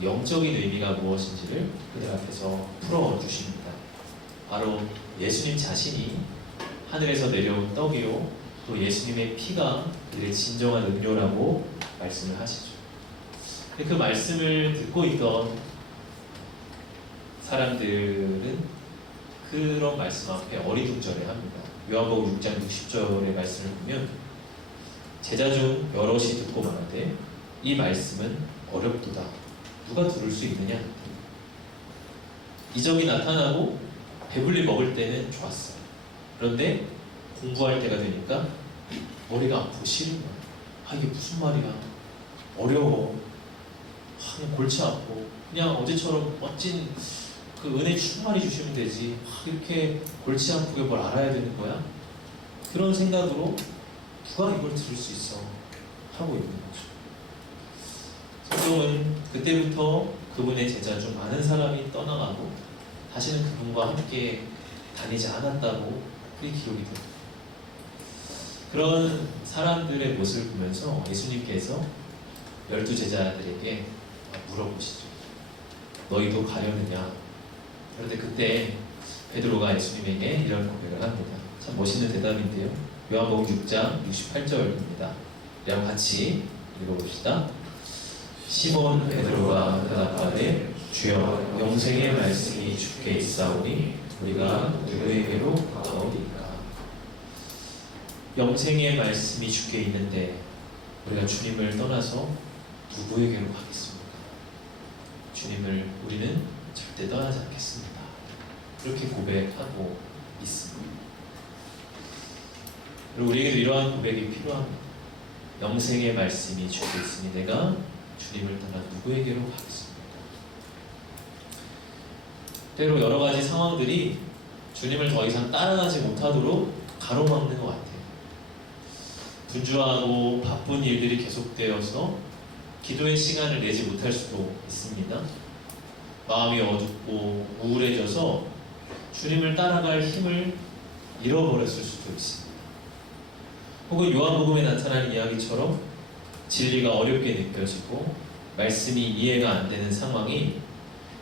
영적인 의미가 무엇인지를 그들 앞에서 풀어주십니다. 바로 예수님 자신이 하늘에서 내려온 떡이요 또 예수님의 피가 그들의 진정한 음료라고 말씀을 하시죠. 그 말씀을 듣고 있던 사람들은 그런 말씀 앞에 어리둥절해합니다. 요한복음 6장 60절의 말씀을 보면 제자 중 여럿이 듣고 말하되 이 말씀은 어렵도다. 누가 들을 수 있느냐? 이적이 나타나고 배불리 먹을 때는 좋았어요. 그런데 공부할 때가 되니까 머리가 아프고 싫은 거야. 아 이게 무슨 말이야? 어려워. 그냥 골치 아프고 그냥 어제처럼 멋진 그 은혜 충만히 주시면 되지. 이렇게 골치 아프게 뭘 알아야 되는 거야? 그런 생각으로 누가 이걸 들을 수 있어? 하고 있는 거죠. 성경은 그때부터 그분의 제자 중 많은 사람이 떠나가고 다시는 그분과 함께 다니지 않았다고 그렇게 기록이 됩니다. 그런 사람들의 모습을 보면서 예수님께서 12 제자들에게 물어보시죠. 너희도 가려느냐? 그런데 그때 베드로가 예수님에게 이런 고백을 합니다. 참 멋있는 대답인데요. 요한복음 6장 68절입니다. 우리 같이 읽어봅시다. 시몬 베드로가 대답하되 주여 영생의 말씀이 주께 있사오니 우리가 누구에게로 가오리까? 영생의 말씀이 주께 있는데 우리가 주님을 떠나서 누구에게로 가겠습니까? 주님을 우리는 절대 떠나지 않겠습니다. 그렇게 고백하고 있습니다. 그리고 우리에게도 이러한 고백이 필요합니다. 영생의 말씀이 주께 있으니 내가 주님을 떠나 누구에게로 가겠습니까? 때로 여러 가지 상황들이 주님을 더 이상 따라가지 못하도록 가로막는 것 같아요. 분주하고 바쁜 일들이 계속되어서 기도의 시간을 내지 못할 수도 있습니다. 마음이 어둡고 우울해져서 주님을 따라갈 힘을 잃어버렸을 수도 있습니다. 혹은 요한복음에 나타난 이야기처럼 진리가 어렵게 느껴지고 말씀이 이해가 안 되는 상황이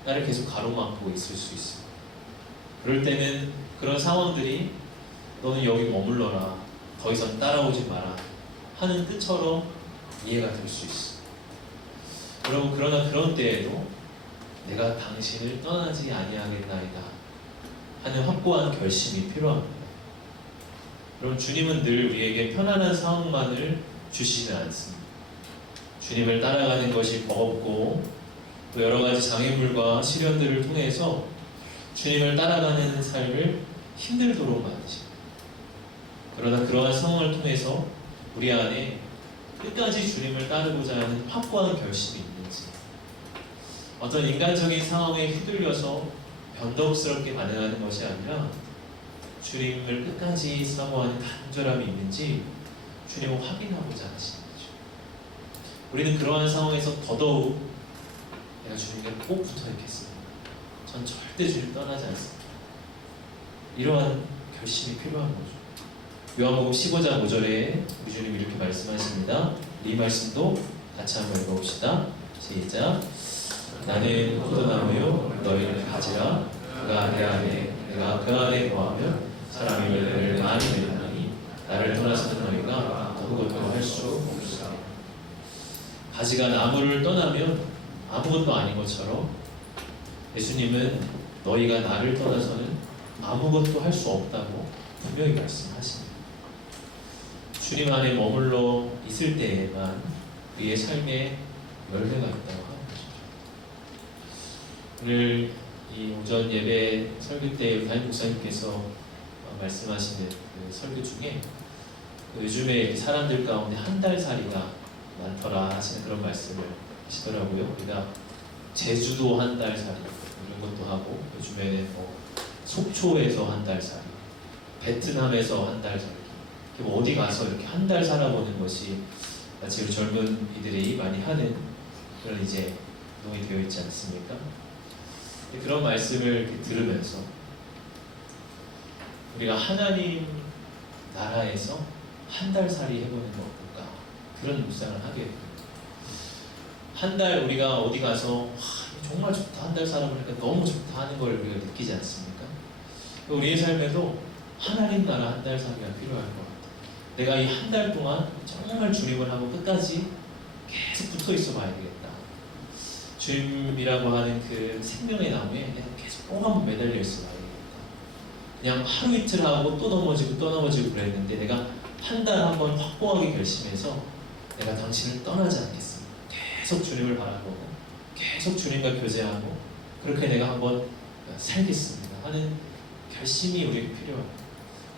나를 계속 가로막고 있을 수 있습니다. 그럴 때는 그런 상황들이 너는 여기 머물러라, 더 이상 따라오지 마라 하는 뜻처럼 이해가 될 수 있습니다. 여러분, 그러나 그런 때에도 내가 당신을 떠나지 아니하겠나이다 하는 확고한 결심이 필요합니다. 여러분, 주님은 늘 우리에게 편안한 상황만을 주시지는 않습니다. 주님을 따라가는 것이 버겁고 또 여러 가지 장애물과 시련들을 통해서 주님을 따라가는 삶을 힘들도록 만드십니다. 그러나 그러한 상황을 통해서 우리 안에 끝까지 주님을 따르고자 하는 확고한 결심이 있는지, 어떤 인간적인 상황에 휘둘려서 변덕스럽게 반응하는 것이 아니라 주님을 끝까지 사모하는 간절함이 있는지 주님을 확인하고자 하시는 거죠. 우리는 그러한 상황에서 더더욱 내가 주님께 꼭 붙어 있겠습니다. 전 절대 주님 떠나지 않습니다. 이러한 결심이 필요한 거죠. 요한복음 15장 5절에 우리 주님이 이렇게 말씀하십니다. 이 말씀도 같이 한번 읽어봅시다. 시작. 나는 포도나무요 너희는 가지라. 그가 내 안에 내가 그 안에 거하면 사람이 열매를 많이 맺나니 나를 떠나서는 너희가 아무것도 할 수 없으리라. 가지가 나무를 떠나면 아무것도 아닌 것처럼 예수님은 너희가 나를 떠나서는 아무것도 할 수 없다고 분명히 말씀하십니다. 주님 안에 머물러 있을 때에만 그의 삶에 열매가 있다고 하는 것이죠. 오늘 이 오전 예배 설교 때 담임 목사님께서 말씀하시는 그 설교 중에 요즘에 사람들 가운데 한 달 살이가 많더라 하시는 그런 말씀을 하시더라고요. 우리가 제주도 한 달 살이 이런 것도 하고 요즘에는 뭐 속초에서 한 달 살이, 베트남에서 한 달 살기, 뭐 어디 가서 이렇게 한 달 살아보는 것이 마치 우리 젊은 이들이 많이 하는 그런 이제 운동이 되어 있지 않습니까? 그런 말씀을 이렇게 들으면서 우리가 하나님 나라에서 한 달 살이 해보는 거 어떨까? 그런 묵상을 하게 됩니다. 한 달 우리가 어디 가서 정말 좋다, 한 달 살아보니까 너무 좋다 하는 걸 우리가 느끼지 않습니까? 우리의 삶에도 하나님 나라 한 달 살기가 필요할 것 같아요. 내가 이 한 달 동안 정말 주님을 하고 끝까지 계속 붙어 있어 봐야 되겠다. 주님이라고 하는 그 생명의 나무에 내가 계속 꼭 한번 매달려 있어 봐야 되겠다. 그냥 하루 이틀 하고 또 넘어지고 또 넘어지고 그랬는데 내가 한 달 한번 확고하게 결심해서 내가 당신을 떠나지 않겠습니다. 계속 주님을 바라보고 계속 주님과 교제하고 그렇게 내가 한번 살겠습니다 하는 결심이 우리에게 필요합니다.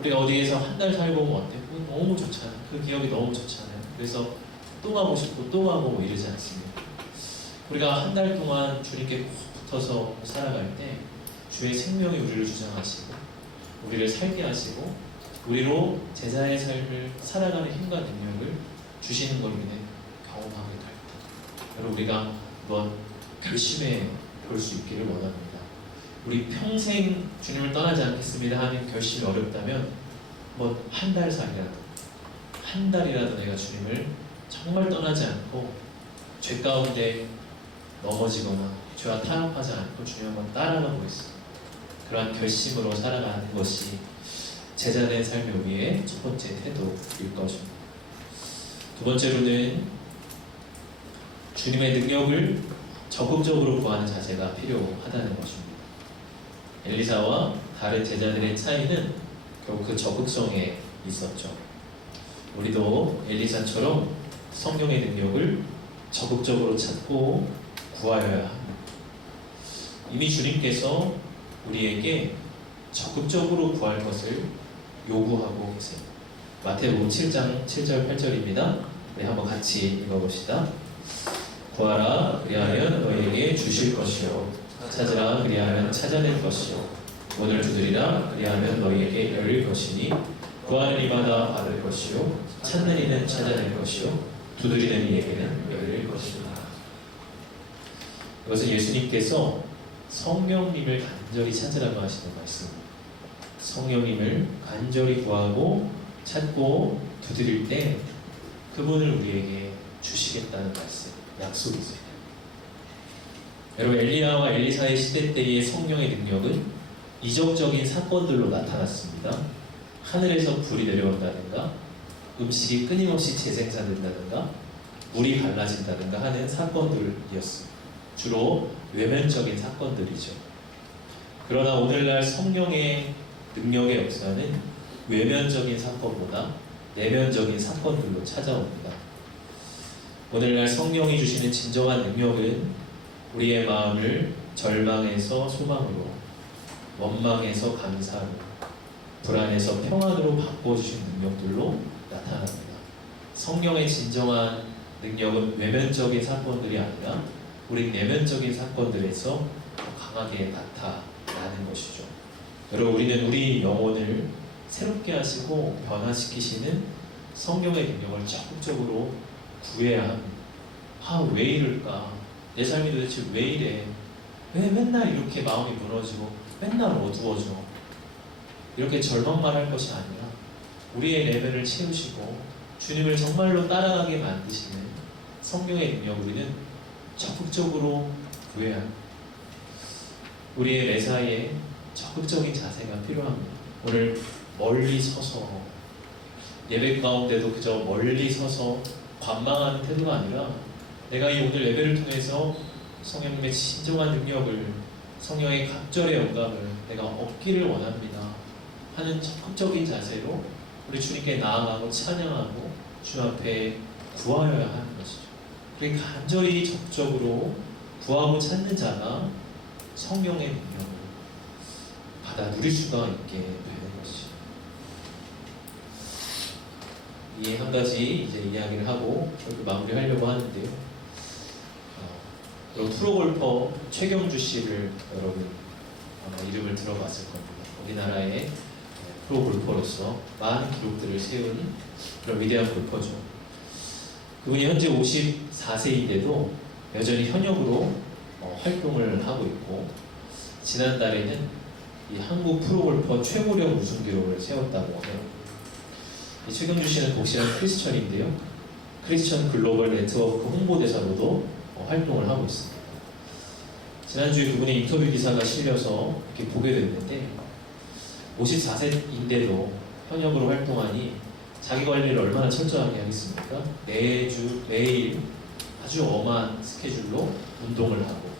우리가 어디에서 한 달 살고 오면 어때? 너무 좋잖아요. 그 기억이 너무 좋잖아요. 그래서 또 가고 싶고 또 가고 뭐 이러지 않습니다. 우리가 한 달 동안 주님께 꼭 붙어서 살아갈 때 주의 생명이 우리를 주장하시고 우리를 살게 하시고 우리로 제자의 삶을 살아가는 힘과 능력을 주시는 걸 우리는 경험하게 될 때 여러분 우리가 한번 결심해 볼 수 있기를 원합니다. 우리 평생 주님을 떠나지 않겠습니다 하는 결심이 어렵다면 뭐 한 달 살이라도 한 달이라도 내가 주님을 정말 떠나지 않고 죄 가운데 넘어지거나 죄와 타협하지 않고 주님 한번 따라가 보겠습니다. 그러한 결심으로 살아가는 것이 제자된 삶의 우리의 첫 번째 태도일 것입니다. 두 번째로는 주님의 능력을 적극적으로 구하는 자세가 필요하다는 것입니다. 엘리사와 다른 제자들의 차이는 결국 그 적극성에 있었죠. 우리도 엘리사처럼 성령의 능력을 적극적으로 찾고 구하여야 합니다. 이미 주님께서 우리에게 적극적으로 구할 것을 요구하고 계세요. 마태복음 7장 7절 8절입니다. 네, 한번 같이 읽어봅시다. 구하라 그리하면 너희에게 주실 것이요 찾으라 그리하면 찾아낼 것이요 문을 두드리라 그리하면 너희에게 열릴 것이니 구하는 이마다 받을 것이요 찾는 이는 찾아낼 것이요 두드리는 이에게는 열릴 것이다. 이것은 예수님께서 성령님을 간절히 찾으라고 하시는 말씀입니다. 성령님을 간절히 구하고 찾고 두드릴 때 그분을 우리에게 주시겠다는 말씀, 약속이세요. 여러분 엘리야와 엘리사의 시대 때의 성령의 능력은 이적적인 사건들로 나타났습니다. 하늘에서 불이 내려온다든가 음식이 끊임없이 재생산된다든가 물이 갈라진다든가 하는 사건들이었습니다. 주로 외면적인 사건들이죠. 그러나 오늘날 성령의 능력의 역사는 외면적인 사건보다 내면적인 사건들로 찾아옵니다. 오늘날 성령이 주시는 진정한 능력은 우리의 마음을 절망에서 소망으로, 원망에서 감사로, 불안에서 평안으로 바꿔주시는 능력들로 나타납니다. 성령의 진정한 능력은 외면적인 사건들이 아니라 우리 내면적인 사건들에서 강하게 나타나는 것이죠. 여러분 우리는 우리 영혼을 새롭게 하시고 변화시키시는 성령의 능력을 적극적으로 구해야 합니다. 왜 이럴까? 내 삶이 도대체 왜 이래? 왜 맨날 이렇게 마음이 무너지고 맨날 어두워져? 이렇게 절망만 할 것이 아니라 우리의 레벨을 채우시고 주님을 정말로 따라가게 만드시는 성령의 능력 우리는 적극적으로 구해야 합니다. 우리의 매사에 적극적인 자세가 필요합니다. 오늘 멀리 서서 예배 가운데도 그저 멀리 서서 관망하는 태도가 아니라 내가 이 오늘 예배를 통해서 성령님의 진정한 능력을, 성령의 각절의 영감을 내가 얻기를 원합니다 하는 적극적인 자세로 우리 주님께 나아가고 찬양하고 주 앞에 구하여야 하는 것이죠. 그렇게 간절히 적극적으로 구하고 찾는 자가 성령의 능력을 받아 누릴 수가 있게 되는 것이죠. 이 한 가지 이제 이야기를 하고 마무리하려고 하는데요. 그리고 프로골퍼 최경주 씨를 여러분 아마 이름을 들어봤을 겁니다. 우리나라의 프로골퍼로서 많은 기록들을 세운 그런 위대한 골퍼죠. 그분이 현재 54세인데도 여전히 현역으로 활동을 하고 있고, 지난달에는 이 한국 프로골퍼 최고령 우승 기록을 세웠다고 해요. 이 최경주 씨는 독실한 크리스천인데요. 크리스천 글로벌 네트워크 홍보대사로도 활동을 하고 있습니다. 지난주에 그분의 인터뷰 기사가 실려서 이렇게 보게 됐는데 54세인데도 현역으로 활동하니 자기 관리를 얼마나 철저하게 하겠습니까? 매일 아주 엄한 스케줄로 운동을 하고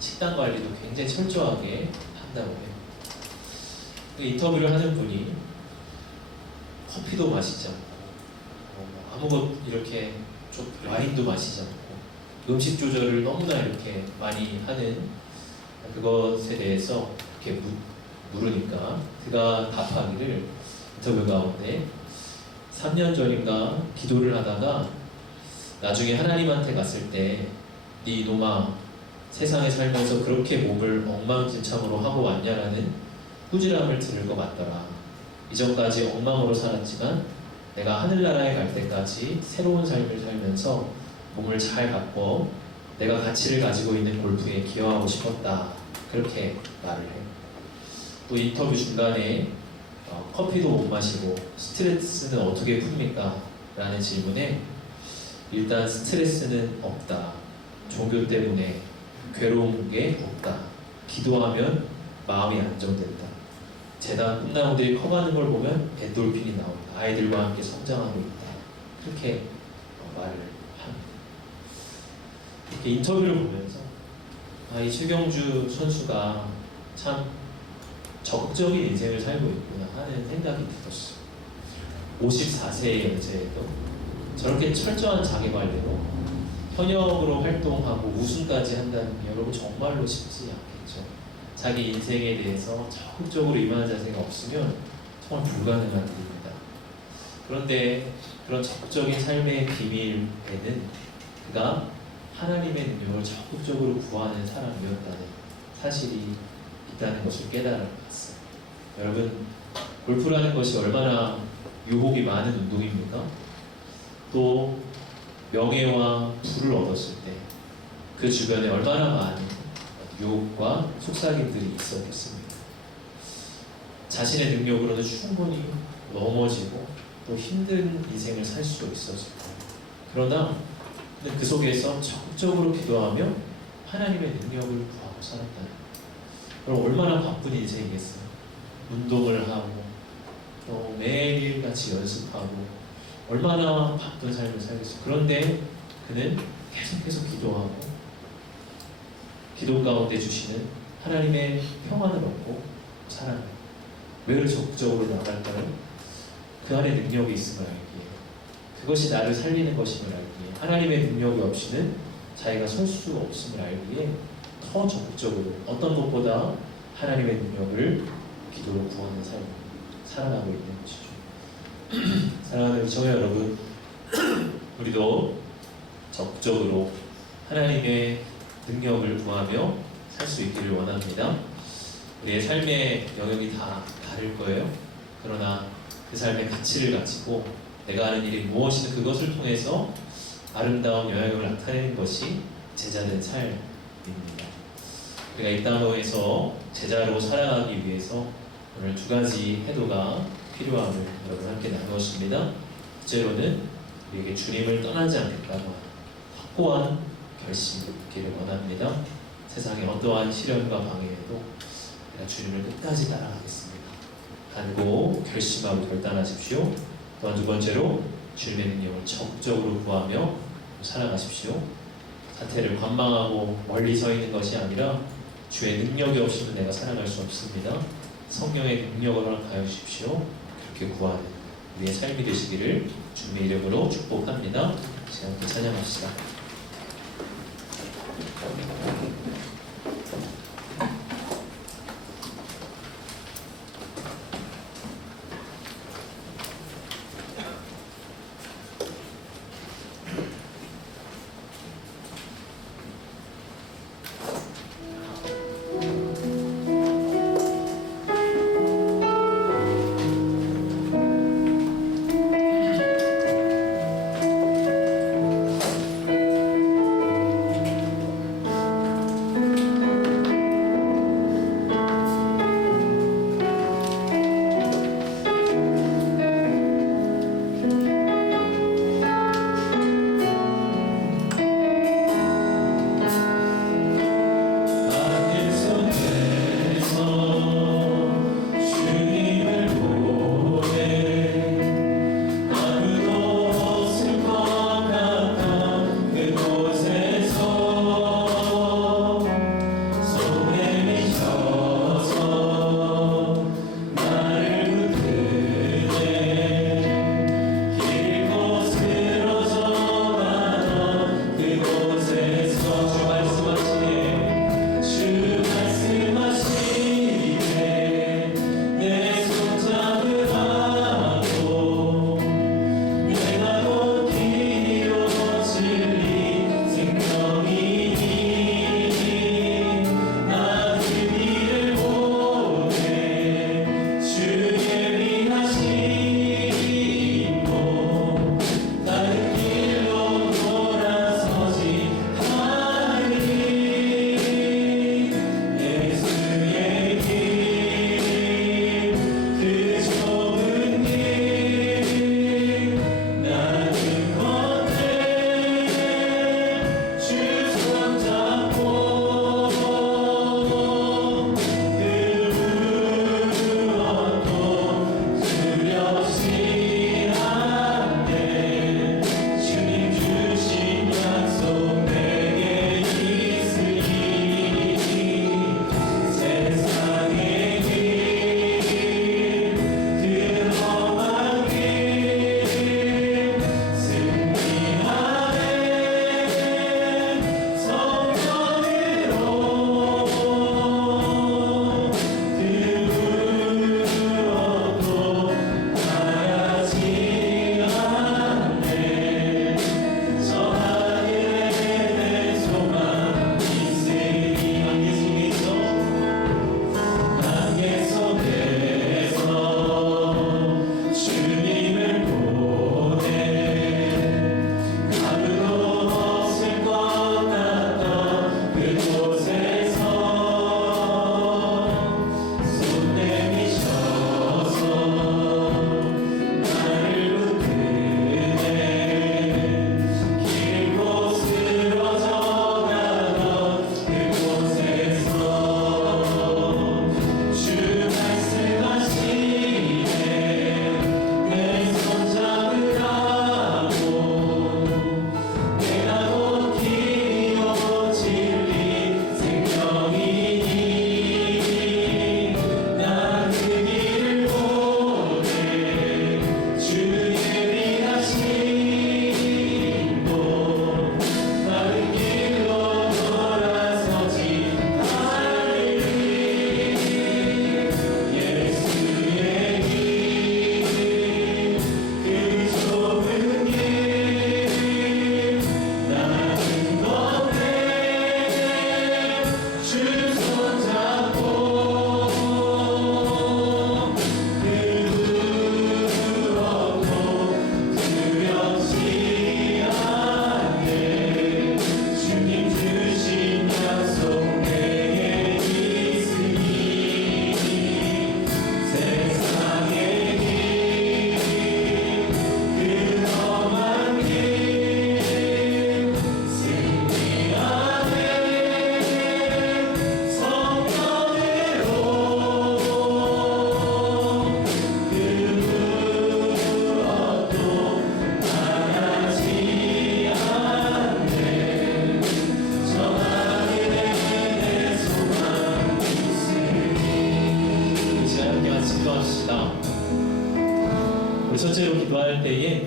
식단 관리도 굉장히 철저하게 한다고 해요. 그 인터뷰를 하는 분이 커피도 마시지 않고 아무것 이렇게 좀 와인도 마시지 않고 음식 조절을 너무나 이렇게 많이 하는 그것에 대해서 이렇게 물으니까 그가 답하기를 인터뷰 가운데 3년 전인가 기도를 하다가 나중에 하나님한테 갔을 때 네 이놈아 세상에 살면서 그렇게 몸을 엉망진창으로 하고 왔냐라는 꾸지람을 들을 것 같더라. 이전까지 엉망으로 살았지만 내가 하늘나라에 갈 때까지 새로운 삶을 살면서 몸을 잘 바꿔 내가 가치를 가지고 있는 골프에 기여하고 싶었다. 그렇게 말을 해요. 또 인터뷰 중간에 커피도 못 마시고 스트레스는 어떻게 풉니까? 라는 질문에 일단 스트레스는 없다. 종교 때문에 괴로운 게 없다. 기도하면 마음이 안정된다. 재단 꿈나무들이 커가는 걸 보면 엔돌핀이 나온다. 아이들과 함께 성장하고 있다. 그렇게 말을 합니다. 이렇게 인터뷰를 보면서 이 최경주 선수가 참 적극적인 인생을 살고 있구나 하는 생각이 들었어요. 54세의 연세에도 저렇게 철저한 자기관리로 현역으로 활동하고 우승까지 한다는 게 여러분 정말로 쉽지 않겠죠. 자기 인생에 대해서 적극적으로 임하는 자세가 없으면 정말 불가능한 일입니다. 그런데 그런 적극적인 삶의 비밀에는 그가 하나님의 능력을 적극적으로 구하는 사람이었다는 사실이 있다는 것을 깨달았어요. 여러분, 골프라는 것이 얼마나 유혹이 많은 운동입니까? 또 명예와 부를 얻었을 때 그 주변에 얼마나 많은 유혹과 속삭임들이 있었겠습니까? 자신의 능력으로는 충분히 넘어지고 또 힘든 인생을 살 수 있었을 거예요. 그러나 그 속에서 적극적으로 기도하며 하나님의 능력을 구하고 살았다는 거예요. 그럼 얼마나 바쁜 인생이겠어요? 운동을 하고 또 매일같이 연습하고 얼마나 바쁜 삶을 살겠어요. 그런데 그는 계속해서 기도하고 기도 가운데 주시는 하나님의 평안을 얻고 살아가요. 왜 적극적으로 나갈까요? 그 안에 능력이 있음을 알기에, 그것이 나를 살리는 것임을 알기에, 하나님의 능력이 없이는 자기가 설 수 없음을 알기에 더 적극적으로 어떤 것보다 하나님의 능력을 기도로 구하는 삶을 살아가고 있는 것이죠. 사랑하는 시청자 여러분, 우리도 적극적으로 하나님의 능력을 구하며 살 수 있기를 원합니다. 우리의 삶의 영역이 다 다를 거예요. 그러나 그 삶의 가치를 가지고 내가 하는 일이 무엇이든 그것을 통해서 아름다운 영향을 나타내는 것이 제자된 삶입니다. 우리가 이 땅에서 제자로 살아가기 위해서 오늘 두 가지 태도가 필요함을 여러분 함께 나누었습니다. 첫째로는 우리에게 주님을 떠나지 않겠다고 하는 확고한 결심이 있기를 원합니다. 세상의 어떠한 시련과 방해에도 내가 주님을 끝까지 따라가겠습니다. 간고 결심하고 결단하십시오. 또한 두 번째로 주님의 능력을 적극적으로 구하며 살아가십시오. 사태를 관망하고 멀리 서 있는 것이 아니라 주의 능력이 없이는 내가 살아갈 수 없습니다. 성령의 능력을 허락하여 주십시오. 그렇게 구하는 우리의 삶이 되시기를 주님의 이름으로 축복합니다. 시간 함께 찬양합시다. 기도합시다. 우리 첫째로 기도할 때에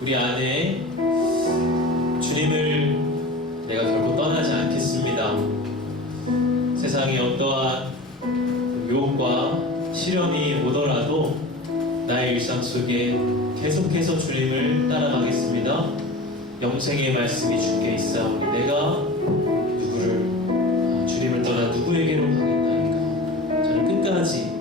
우리 안에 주님을 내가 결코 떠나지 않겠습니다. 세상에 어떠한 유혹과 시련이 오더라도 나의 일상 속에 계속해서 주님을 따라가겠습니다. 영생의 말씀이 주께 있사오니 내가 주님을 떠나 누구에게로 가겠나이까. 저는 끝까지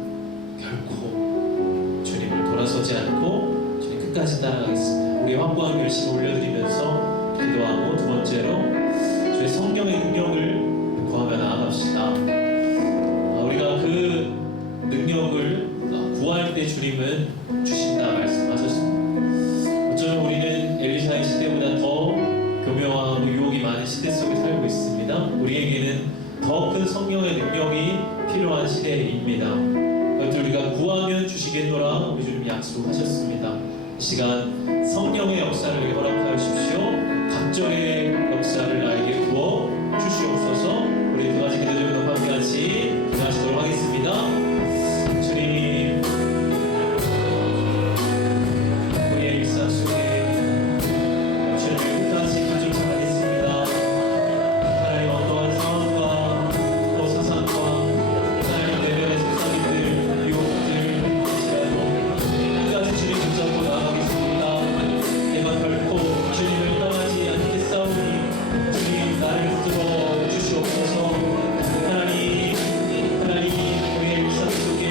결코 주님을 돌아서지 않고 주님 끝까지 따라가겠습니다. 우리의 확고한 결심을 올려드리면서 기도하고, 두 번째로 주의 성령의 능력을 구하며 나아갑시다. 우리가 그 능력을 구할 때 주님은 주신다 말씀하셨습니다. 어쩌면 우리는 엘리사의 시대보다 더 교묘하고 유혹이 많은 시대 속에 살고 있습니다. 우리에게는 더 큰 성령의 능력이 필요한 시대입니다. 그것을 우리가 구하면 주시겠노라 우리 주님 약속하셨습니다. 이 시간 성령의 역사를 허락하여 주십시오. 각절의 역사를 나에게 부어 주시옵소서. 우리 두 가지 기도 드리며 함께 같이 기도하시도록 하겠습니다. 주님, 우리의 일상 속에 주님을 끝까지 간절하겠습니다. 하나님 어떠한 상황과 또 사상과 하나님 내면의 속삭임들, 유혹들 시라도 끝까지 주님 붙잡고 나아가겠습니다. 내가 결코 주님을 떠나지 않겠사오니 주님 나를 붙들어 주시옵소서. 하나님 우리의 일상 속에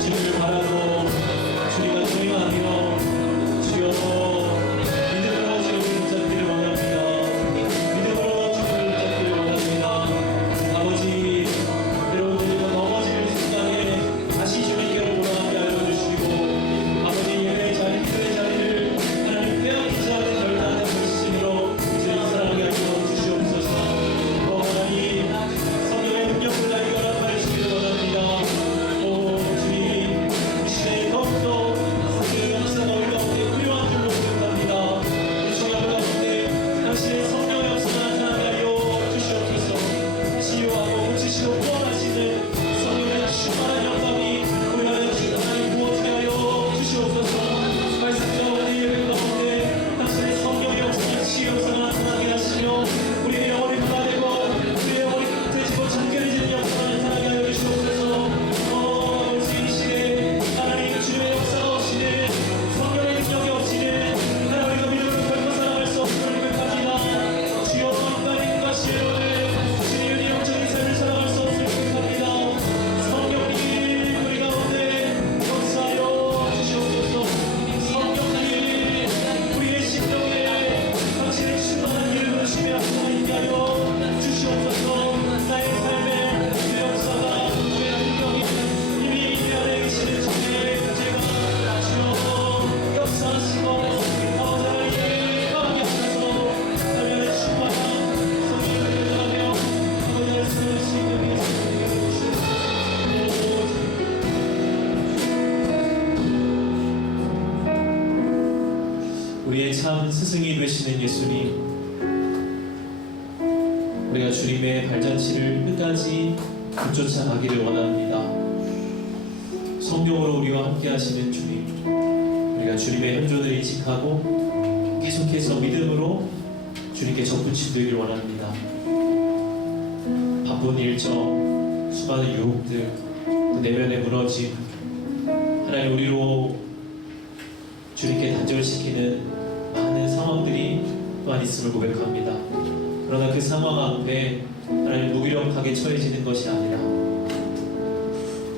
주님을 바라고 주님과 동행하며 주여 믿음으로 주님을 붙잡기를 원합니다. 믿음으로 주님을 붙잡기를 원합니다. 아버지, 때로 우리가 넘어질 순간에 다시 주님께로 돌아가게 알려주시고, 아버지 예배의 자리, 기도의 자리를 하나님 빼앗기지 않는 결단의 결심으로 주님 사랑하게 하여 주시옵소서. 하나님 성령의 능력을 나에게 허락하여 주시기를 원합니다. 주님, 이 시대에 더욱더 성령의 역사가 우리 가운데 필요한 줄로 고백합니다. 이 시간 가운데 당신의 성령의 역사가 나타나게 하여 주시옵소서. 치유하고 고치시고 구원하시는 성령의 충만한 영감이 우리 안에 하나님 부어지게 하여 주시옵소서. 말씀 가운데 예배 가운데 당신의 성령의 역사가 치유 역사가 나타나게 하시며 우리의 영혼이 변화되고 우리의 영혼이 깨지고 잠겨지는 역사가 나타나게 하여 주시옵소서. 이 시대에 하나님 주님의 역사가 없이는, 성령의 능력이 없이는 하나님 우리가 믿음으로 결코 살아갈 수 없는 우리를 가지나 주여 인간과 시련을 주님의 영적인 삶을 살아갈 수 없을 것입니다. 성령님 우리 가운데 역사하여 주시옵소서. 성령님 우리의 심령에 당신의 충만한 일을 부르시며 하나님께 하여 주시옵소서. 나의 삶에 주의 역사가, 주의 능력이 이미 이 안에 계시는 주님의 제가 주여 역사하시고 아버지 하나님께 강하게 하셔서 하나님의 충만한 성령을 전하며 아버지 하나님의 신경이 우리의 참 스승이 되시는 예수님, 우리가 주님의 발자취를 끝까지 붙쫓아 가기를 원합니다. 성령으로 우리와 함께 하시는 주님, 우리가 주님의 현존을 인식하고 계속해서 믿음으로 주님께 접붙이되기를 원합니다. 바쁜 일정, 수많은 유혹들, 또 내면의 무너짐, 하나님 우리로 주님께 단절시키는 많은 상황들이 또한 있음을 고백합니다. 그러나 그 상황 앞에 하나님 무기력하게 처해지는 것이 아니라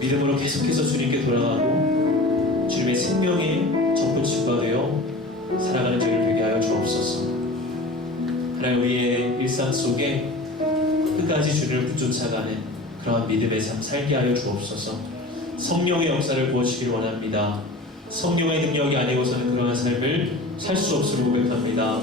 믿음으로 계속해서 주님께 돌아가고 주님의 생명의 접붙임과 되어 살아가는 저희를 되게 하여 주옵소서. 하나님 우리의 일상 속에 끝까지 주님을 붙쫓아가는 그러한 믿음의 삶 살게 하여 주옵소서. 성령의 역사를 부어주시길 원합니다. 성령의 능력이 아니고서는 그러한 삶을 살 수 없음을 고백합니다.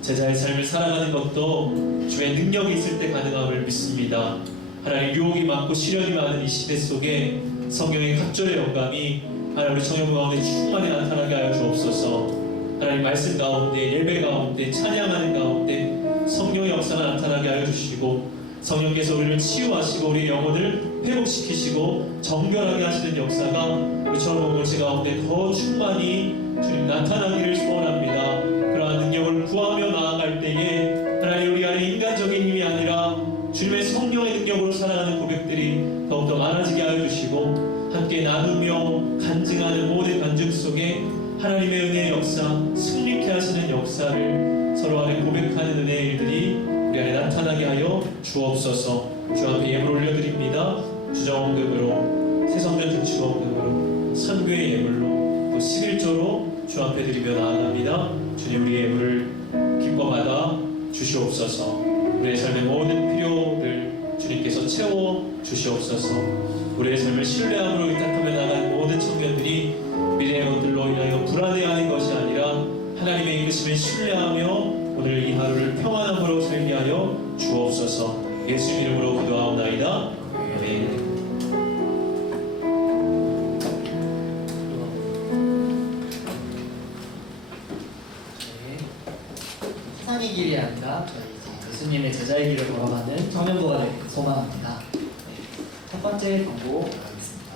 제자의 삶을 살아가는 것도 주의 능력이 있을 때 가능함을 믿습니다. 하나님 유혹이 많고 시련이 많은 이 시대 속에 성령의 각절의 영감이 하나님 우리 청년부 가운데 충만히 나타나게 하여 주옵소서. 하나님 말씀 가운데, 예배 가운데, 찬양하는 가운데 성령의 역사가 나타나게 하여 주시고 성령께서 우리를 치유하시고 우리의 영혼을 회복시키시고 정결하게 하시는 역사가 우리 처음 공동체 가운데 더 충만히 주님 나타나기를 소원합니다. 그러한 능력을 구하며 나아갈 때에 하나님 우리 안에 인간적인 힘이 아니라 주님의 성령의 능력으로 살아가는 고백들이 더욱더 많아지게 하여 주시고 함께 나누며 간증하는 모든 간증 속에 하나님의 은혜의 역사, 승리케 하시는 역사를 서로 안에 고백하는 은혜의 일들이 우리 안에 나타나게 하여 주옵소서. 주 앞에 예물 올려드립니다. 주정원금으로, 새성전 특수원금으로, 선교의 예물로, 또 11조로 주 앞에 드리며 나아갑니다. 주님 우리의 예물을 기뻐 받아 주시옵소서. 우리의 삶의 모든 필요를 주님께서 채워 주시옵소서. 우리의 삶을 신뢰함으로 위탁하며 나가는 모든 청년들이 미래의 것들로 인하여 불안해하는 것이 아니라 하나님의 이끄심을 신뢰하며 오늘 이 하루를 평안함으로 살게 하여 주옵소서. 예수 이름으로 기도하옵나이다. 아멘. 세상의 길이 아니라 저희 이제 예수님의 제자의 길을 걸어가는 청년부가 되길 소망합니다. 첫 번째 광고 가겠습니다.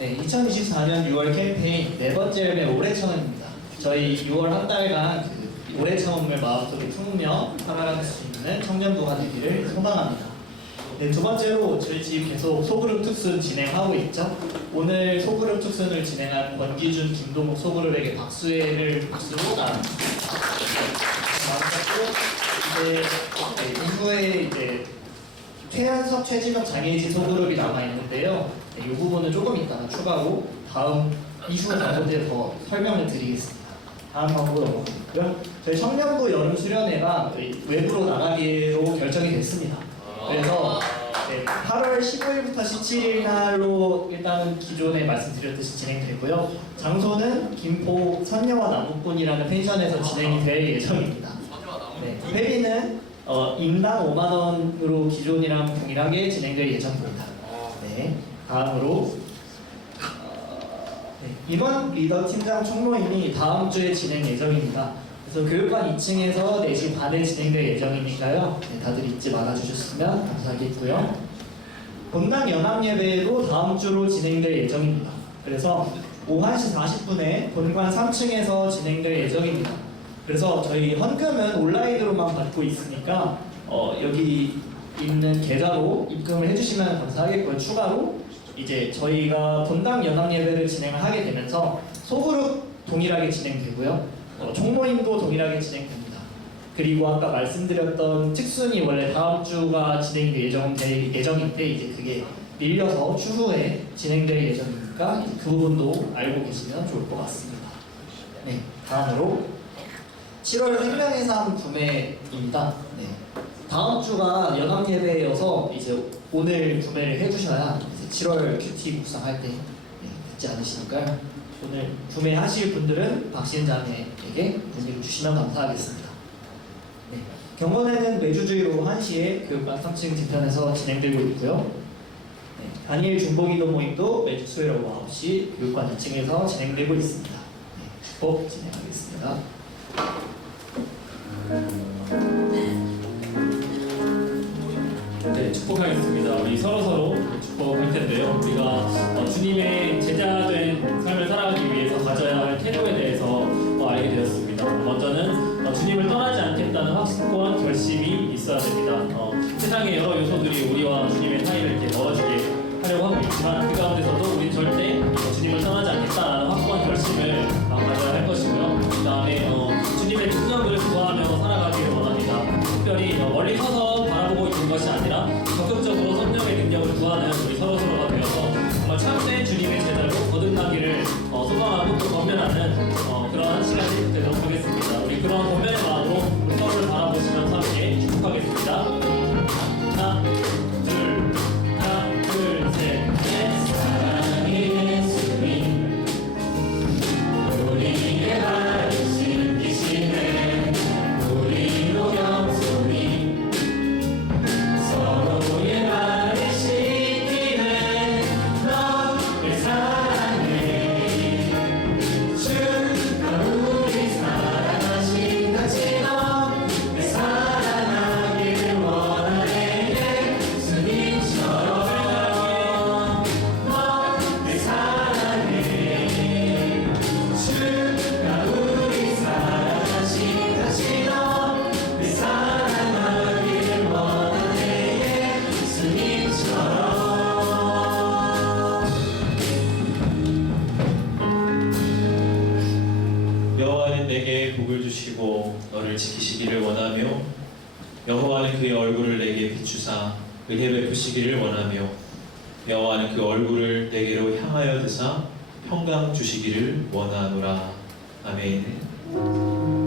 네, 2024년 6월 캠페인 네 번째 열매 올해 처음입니다. 저희 6월 한 달간 그 올해 처음을 마음속에 품으며 살아갈 수 있는 청년부가 되기를 소망합니다. 네, 두 번째로 저희 지금 계속 소그룹 특순 진행하고 있죠. 오늘 소그룹 특순을 진행한 권기준, 김동욱 소그룹에게 박수로 나눕니다. 이제 이후에 이제 최현석, 최진혁, 장혜지 소그룹이 남아 있는데요. 네, 이 부분은 조금 이따가 추가로 다음 이후 광고 때 더 설명을 드리겠습니다. 다음 광고 넘어가고요. 저희 청년부 여름 수련회가 외부로 나가기로 결정이 됐습니다. 그래서 네, 8월 15일부터 17일 날로 일단 기존에 말씀드렸듯이 진행되고요. 장소는 김포 선녀와 나무꾼이라는 펜션에서 진행이 될 예정입니다. 네, 회비는 인당 5만 원으로 기존이랑 동일하게 진행될 예정입니다. 네, 다음으로 이번 리더 팀장 총모임이 다음 주에 진행 예정입니다. 그래서 교육관 2층에서 4시 반에 진행될 예정이니까요. 네, 다들 잊지 말아주셨으면 감사하겠고요. 본당 연합예배도 다음 주로 진행될 예정입니다. 그래서 오후 1시 40분에 본관 3층에서 진행될 예정입니다. 그래서 저희 헌금은 온라인으로만 받고 있으니까 여기 있는 계좌로 입금을 해주시면 감사하겠고요. 추가로 이제 저희가 본당 연합예배를 진행을 하게 되면서 소그룹 동일하게 진행되고요. 총모임도 동일하게 진행됩니다. 그리고 아까 말씀드렸던 특순이 원래 다음 주가 진행될 예정인데 이제 그게 밀려서 추후에 진행될 예정이니까 그 부분도 알고 계시면 좋을 것 같습니다. 네, 다음으로 7월 생명의상 구매입니다. 네, 다음 주가 연합 예배여서 이제 오늘 구매를 해주셔야 이제 7월 큐티 묵상할 때 늦지 않으시니까요. 오늘 구매하실 분들은 박신자매에게 문의를 주시면 감사하겠습니다. 네, 경건회는 매주 주일로 1시에 교육관 3층 뒤편에서 진행되고 있고요. 네, 다니엘 중보기도 모임도 매주 수요일 오후 9시 교육관 2층에서 진행되고 있습니다. 네, 축복 진행하겠습니다. 네, 축복하겠습니다. 우리 서로 축복할 텐데요. 우리가 주님의 제자된 삶을 살아가기 위해서 가져야 할 태도에 대해서 알게 되었습니다. 먼저는 주님을 떠나지 않겠다는 확신과 결심이 있어야 됩니다. 세상의 여러 요소들이 우리와 주님의 사이를 이렇게 멀어지게 하려고 하고 있지만 그 가운데서도 우리는 절대 주님을 떠나지 않겠다라는 확고한 결심을 가져야 할 것이고요. 그 다음에 주님의 능력을 구하며 살아가기를 원합니다. 특별히 멀리 서서 바라보고 있는 것이 아니라 적극적으로 성령의 능력을 구하는 우리 서로가 되어서 정말 참된 주님의 제자로 거듭나기를 소망하고 또 건면하는 그러한 시간이 되도록 하겠습니다. 우리 그런 건면의 마음으로 우리 서로를 바라보시면서 함께 축복하겠습니다. 하나, 둘, 얼굴을 주시고 너를 지키시기를 원하며 여호와는 그의 얼굴을 내게 비추사 은혜 베푸시기를 원하며 여호와는 그 얼굴을 내게로 향하여 드사 평강 주시기를 원하노라. 아멘.